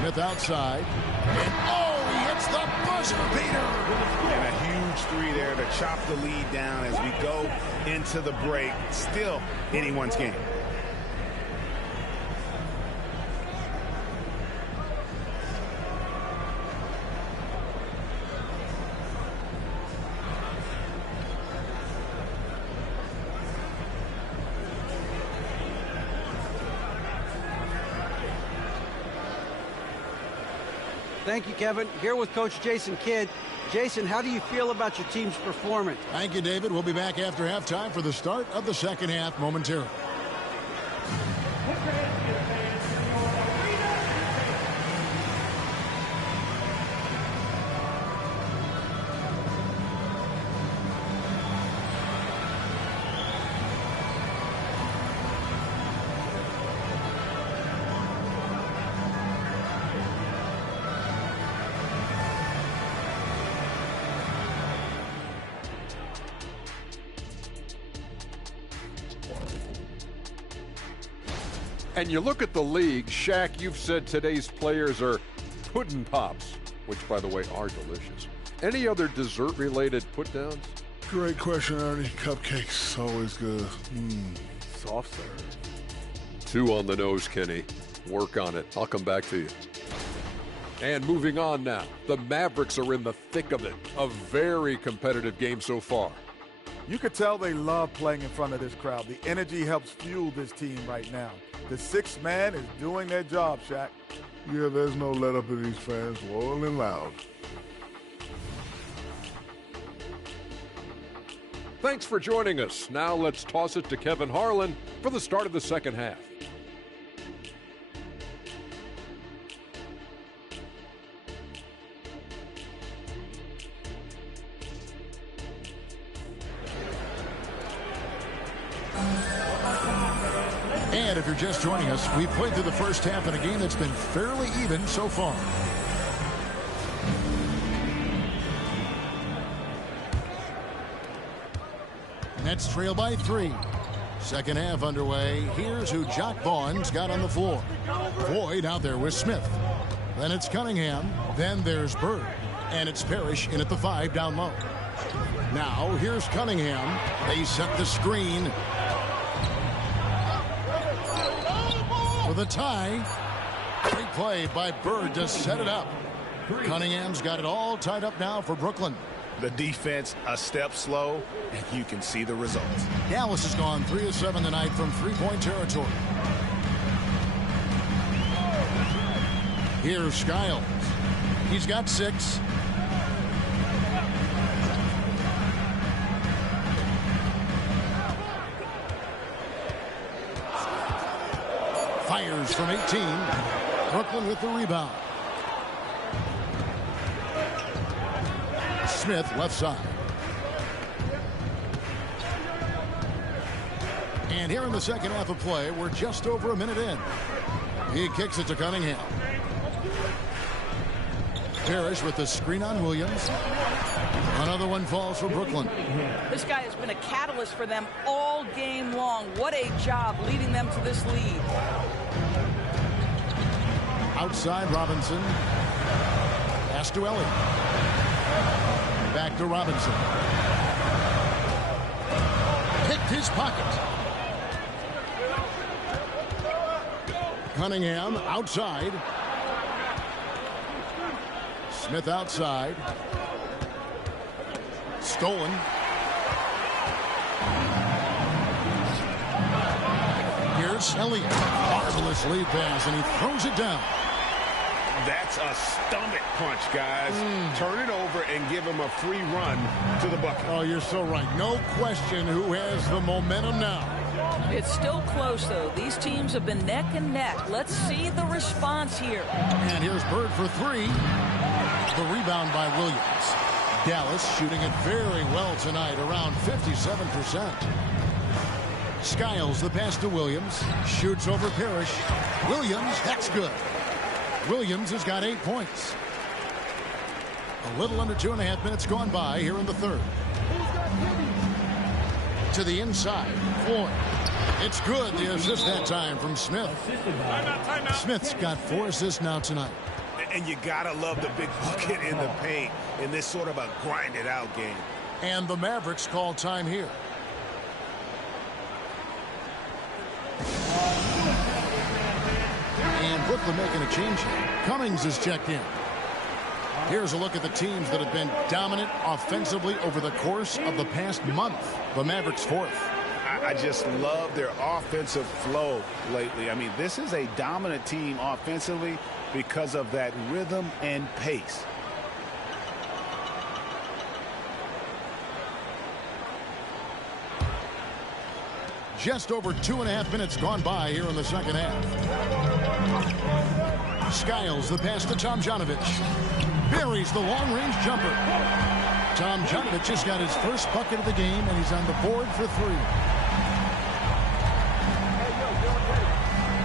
Smith outside. And oh, he hits the buzzer beater. And a huge 3 there to chop the lead down as we go into the break. Still anyone's game. Thank you, Kevin. Here with Coach Jason Kidd. Jason, how do you feel about your team's performance? Thank you, David. We'll be back after halftime for the start of the second half momentarily. And you look at the league, Shaq, you've said today's players are pudding pops, which, by the way, are delicious. Any other dessert-related put-downs? Great question, Ernie. Cupcakes, always good. Soft serve. 2 on the nose, Kenny. Work on it. I'll come back to you. And moving on now. The Mavericks are in the thick of it. A very competitive game so far. You could tell they love playing in front of this crowd. The energy helps fuel this team right now. The sixth man is doing their job, Shaq. Yeah, there's no let up in these fans, loyal and loud. Thanks for joining us. Now let's toss it to Kevin Harlan for the start of the second half. And if you're just joining us, we've played through the first half in a game that's been fairly even so far. Nets trail by 3. Second half underway. Here's who Jock Vaughn's got on the floor. Boyd out there with Smith. Then it's Cunningham. Then there's Bird. And it's Parrish in at the 5 down low. Now here's Cunningham. They set the screen. For the tie. Great play by Bird to set it up. Cunningham's got it all tied up now for Brooklyn. The defense a step slow, and you can see the results. Dallas has gone 3 of 7 tonight from three-point territory. Here's Skiles. He's got 6. Fires from 18. Brooklyn with the rebound. Smith left side. And here in the second half of play, we're just over a minute in. He kicks it to Cunningham. Parrish with the screen on Williams. Another one falls for Brooklyn. This guy has been a catalyst for them all game long. What a job leading them to this lead. Outside Robinson. Pass to Elliott. Back to Robinson. Picked his pocket. Cunningham outside. Smith outside. Stolen. Here's Elliott. Marvelous lead pass, and he throws it down. That's a stomach punch, guys. Turn it over and give him a free run to the bucket. Oh, you're so right. No question who has the momentum now. It's still close, though. These teams have been neck and neck. Let's see the response here. And here's Bird for 3. The rebound by Williams. Dallas shooting it very well tonight, around 57%. Skiles the pass to Williams. Shoots over Parrish. Williams, that's good. Williams has got 8 points. A little under 2.5 minutes gone by here in the third. To the inside. Floyd. It's good. The assist that time from Smith. Smith's got 4 assists now tonight. And you gotta love the big bucket in the paint in this sort of a grinded out game. And the Mavericks call time here. And Brooklyn making a change here. Cummings is checked in. Here's a look at the teams that have been dominant offensively over the course of the past month. The Mavericks 4th. I just love their offensive flow lately. I mean, this is a dominant team offensively because of that rhythm and pace. Just over 2.5 minutes gone by here in the second half. Skiles the pass to Tomjanovich. Buries the long-range jumper. Tomjanovich has got his first bucket of the game, and he's on the board for 3.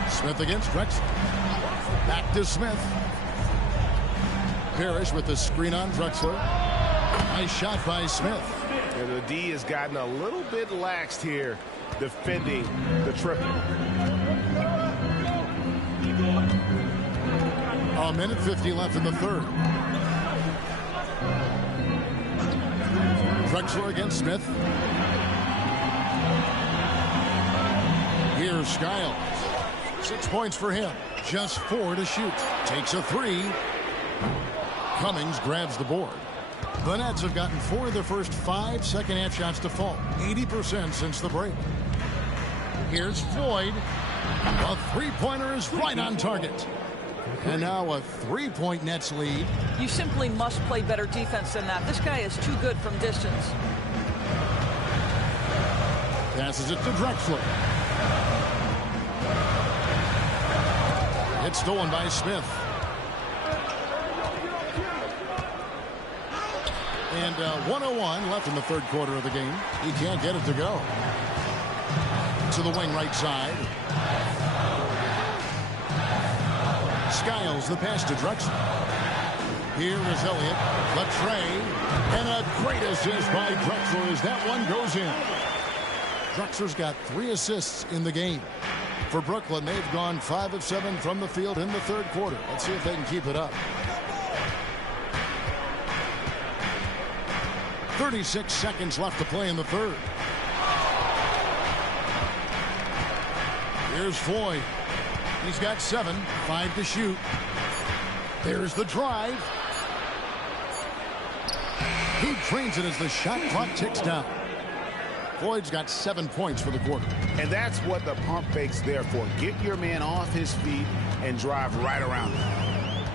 Smith against Drexler. Back to Smith. Parrish with the screen on Drexler. Nice shot by Smith. And the D has gotten a little bit laxed here defending the triple. A minute 50 left in the third. Drexler against Smith. Here's Skiles. 6 points for him. Just 4 to shoot. Takes a 3. Cummings grabs the board. The Nets have gotten 4 of their first 5 second-half shots to fall. 80% since the break. Here's Floyd. A three-pointer is right on target. And now a 3-point Nets lead. You simply must play better defense than that. This guy is too good from distance. Passes it to Drexler. It's stolen by Smith. And 1:01 left in the third quarter of the game. He can't get it to go. To the wing right side. Skiles the pass to Drexler. Here is Elliott. Latre. And a great assist by Drexler as that one goes in. Drexler's got 3 assists in the game. For Brooklyn, they've gone 5 of 7 from the field in the third quarter. Let's see if they can keep it up. 36 seconds left to play in the third. Here's Floyd. He's got 7, 5 to shoot. There's the drive. He drains it as the shot clock ticks down. Floyd's got 7 points for the quarter. And that's what the pump fake's there for. Get your man off his feet and drive right around him.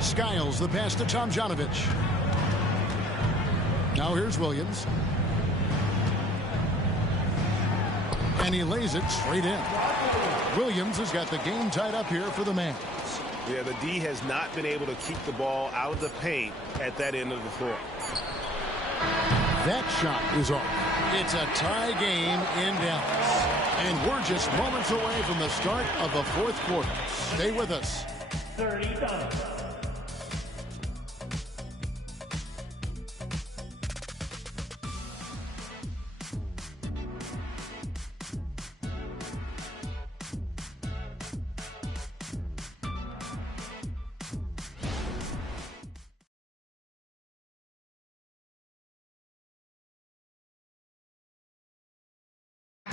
Skiles the pass to Tomjanovich. Now here's Williams. And he lays it straight in. Williams has got the game tied up here for the Mavs. Yeah, the D has not been able to keep the ball out of the paint at that end of the floor. That shot is off. It's a tie game in Dallas. And we're just moments away from the start of the fourth quarter. Stay with us. 30 done.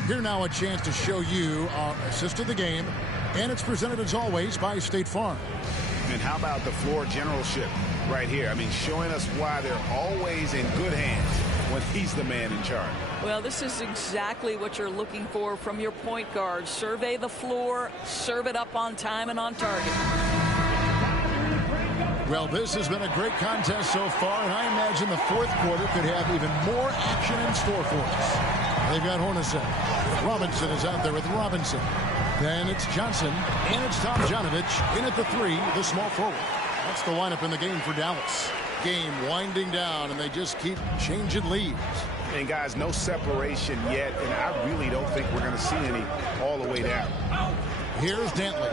Here now a chance to show you our assist of the game, and it's presented as always by State Farm. And how about the floor generalship right here? I mean, showing us why they're always in good hands when he's the man in charge. Well, this is exactly what you're looking for from your point guard. Survey the floor, serve it up on time and on target. Well, this has been a great contest so far, and I imagine the fourth quarter could have even more action in store for us. They've got Hornacek. Robinson is out there with Robinson. Then it's Johnson, and it's Tomjanovich in at the 3, the small forward. That's the lineup in the game for Dallas. Game winding down, and they just keep changing leads. And, guys, no separation yet, and I really don't think we're going to see any all the way down. Here's Dantley.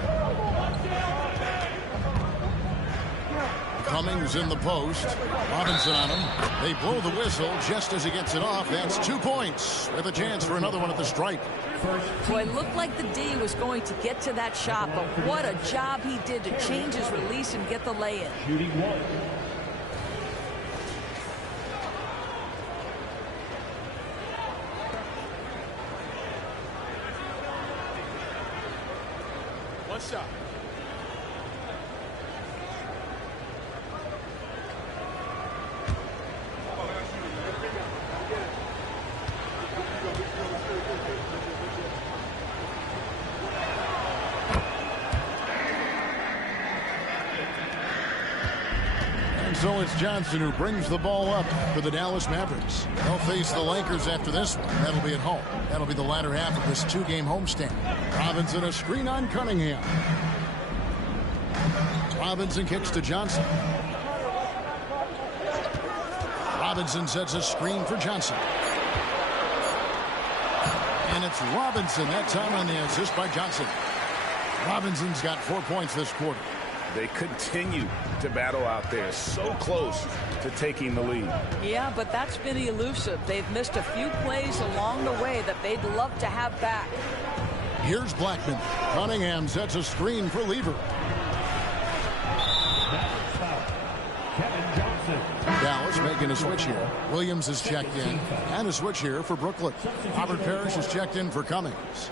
Cummings in the post. Robinson on him. They blow the whistle just as he gets it off. That's 2 points with a chance for another one at the stripe. Boy, it looked like the D was going to get to that shot, but what a job he did to change his release and get the lay-in. Shooting 1. One shot. So it's Johnson who brings the ball up for the Dallas Mavericks. They'll face the Lakers after this one. That'll be at home. That'll be the latter half of this 2-game homestand. Robinson a screen on Cunningham. Robinson kicks to Johnson. Robinson sets a screen for Johnson. And it's Robinson that time on the assist by Johnson. Robinson's got 4 points this quarter. They continue to battle out there, so close to taking the lead. Yeah, but that's been elusive. They've missed a few plays along the way that they'd love to have back. Here's Blackman. Cunningham sets a screen for Lever. Kevin Johnson. Dallas making a switch here. Williams is checked in. And a switch here for Brooklyn. Robert Parrish is checked in for Cummings.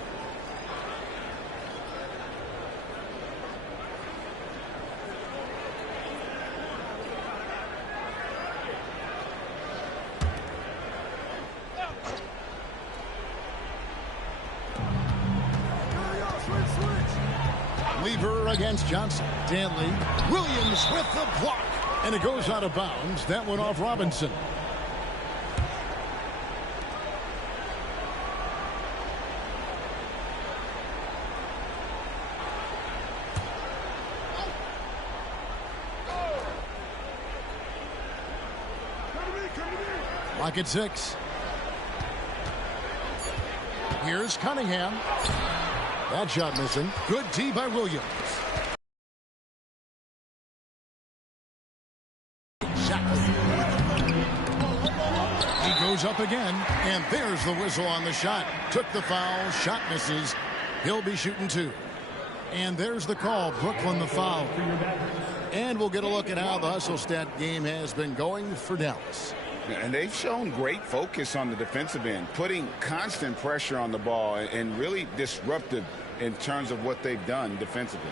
Lever against Johnson. Danley. Williams with the block. And it goes out of bounds. That went off Robinson. Lock at 6. Here's Cunningham. That shot missing. Good D by Williams. He goes up again, and there's the whistle on the shot. Took the foul, shot misses. He'll be shooting 2. And there's the call, Brooklyn the foul. And we'll get a look at how the hustle stat game has been going for Dallas. And they've shown great focus on the defensive end, putting constant pressure on the ball and really disruptive in terms of what they've done defensively.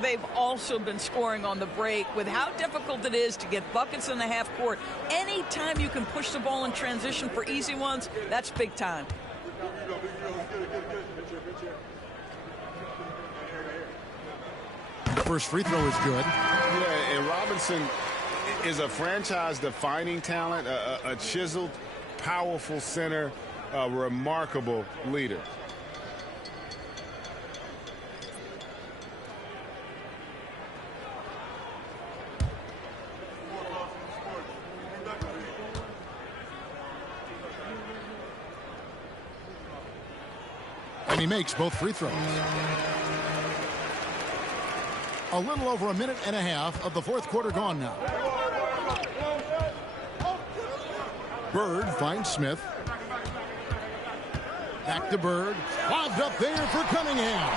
They've also been scoring on the break. With how difficult it is to get buckets in the half court, anytime you can push the ball in transition for easy ones, that's big time. First free throw is good. Yeah, and Robinson is a franchise-defining talent, a chiseled, powerful center, a remarkable leader. And he makes both free throws. A little over a minute and a half of the fourth quarter gone now. Bird finds Smith. Back to Bird. Lobbed up there for Cunningham.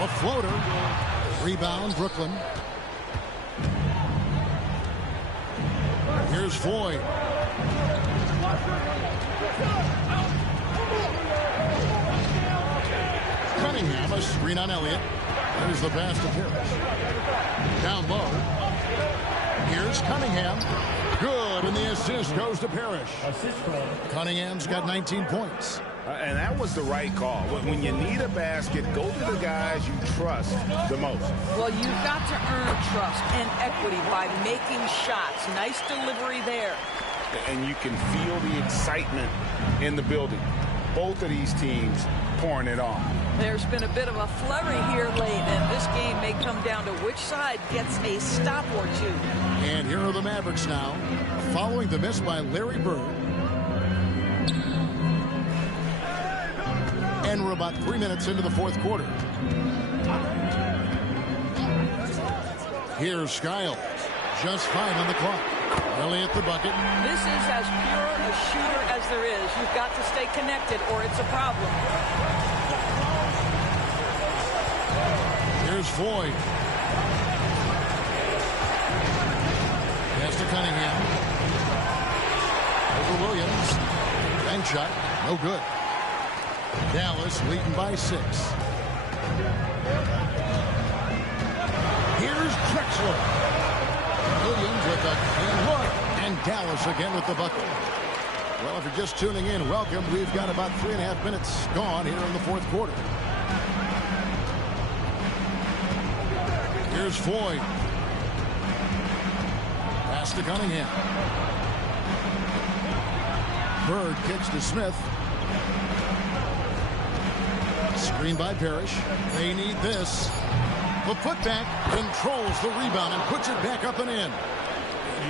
A floater. Rebound, Brooklyn. Here's Floyd. Cunningham, a screen on Elliott. There's the pass to Parrish. Down low. Here's Cunningham. Good, and the assist goes to Parrish. Cunningham's got 19 points. And that was the right call. When you need a basket, go to the guys you trust the most. Well, you've got to earn trust and equity by making shots. Nice delivery there. And you can feel the excitement in the building. Both of these teams pouring it on. There's been a bit of a flurry here late, and this game may come down to which side gets a stop or two. And here are the Mavericks now, following the miss by Larry Bird. And we're about 3 minutes into the fourth quarter. Here's Skiles. Just 5 on the clock. Elliott the bucket. This is as pure a shooter as there is. You've got to stay connected or it's a problem. Here's Floyd. Pass to Cunningham. Over Williams. Bank shot. No good. Dallas leading by 6. Here's Drexler. Williams with a clean look, and Dallas again with the bucket. Well, if you're just tuning in, welcome. We've got about 3.5 minutes gone here in the fourth quarter. Here's Floyd. Pass to Cunningham. Bird kicks to Smith. Screen by Parrish. They need this. The putback controls the rebound and puts it back up and in.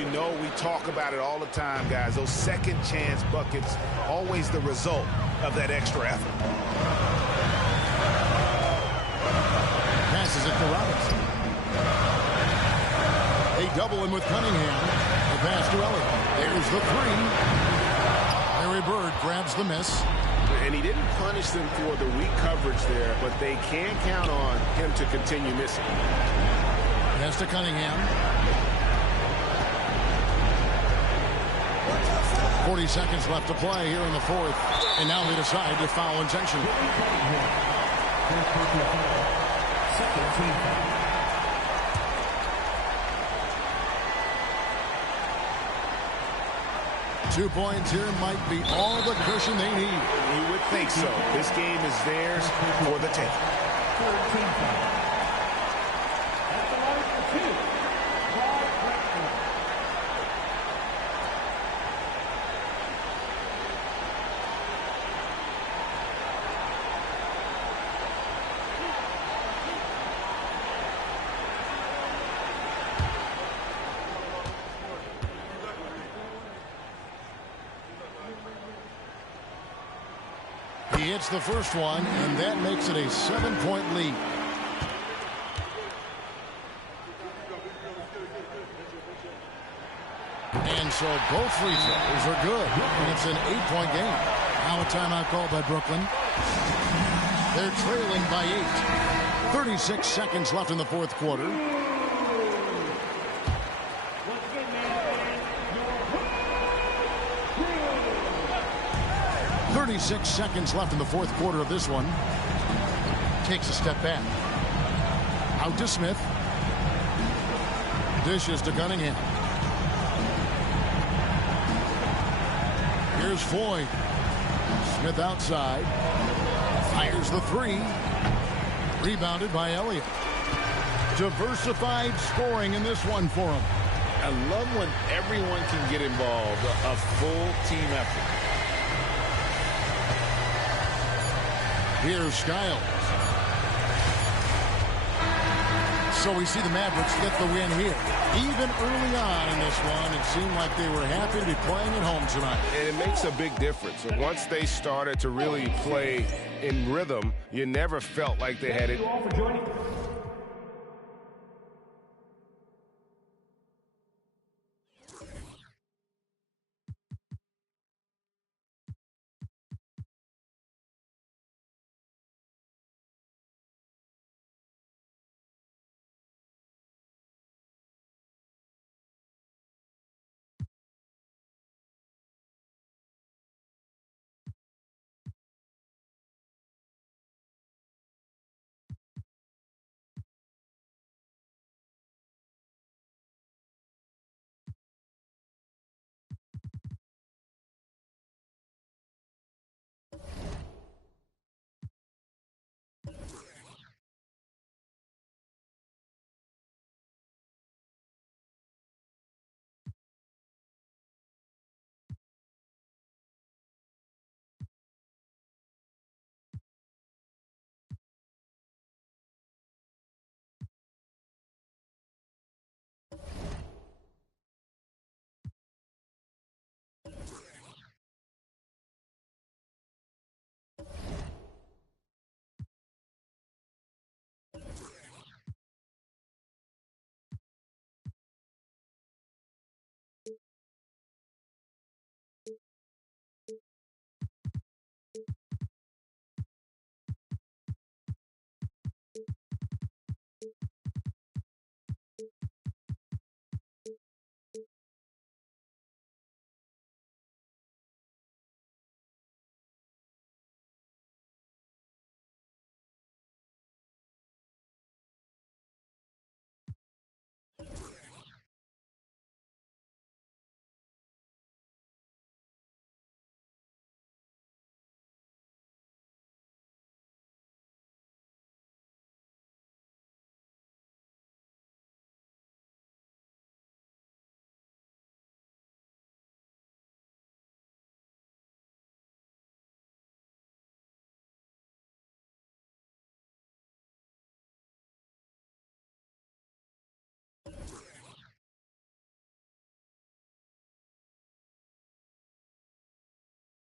You know, we talk about it all the time, guys. Those second chance buckets, always the result of that extra effort. Passes it to Robinson. They double him with Cunningham. The pass to Elliott. There's the 3. Larry Bird grabs the miss. And he didn't punish them for the weak coverage there, but they can count on him to continue missing. Pass to Cunningham. 40 seconds left to play here in the fourth. And now they decide to foul intentionally. Second team foul. 2 points here might be all the cushion they need. You would think so. This game is theirs for the taking. Third team foul. At the line for 2, Bob Brentford. He hits the first one, and that makes it a 7-point lead. And so both free throws are good. And it's an 8-point game. Now a timeout called by Brooklyn. They're trailing by 8. 36 seconds left in the fourth quarter. 36 seconds left in the fourth quarter of this one. Takes a step back. Out to Smith. Dishes to Cunningham. Here's Floyd. Smith outside. Fires the three. Rebounded by Elliott. Diversified scoring in this one for him. I love when everyone can get involved. A full team effort. Here's Skiles. So we see the Mavericks get the win here. Even early on in this one, it seemed like they were happy to be playing at home tonight. And it makes a big difference. And once they started to really play in rhythm, you never felt like they had it. Thank you all for joining.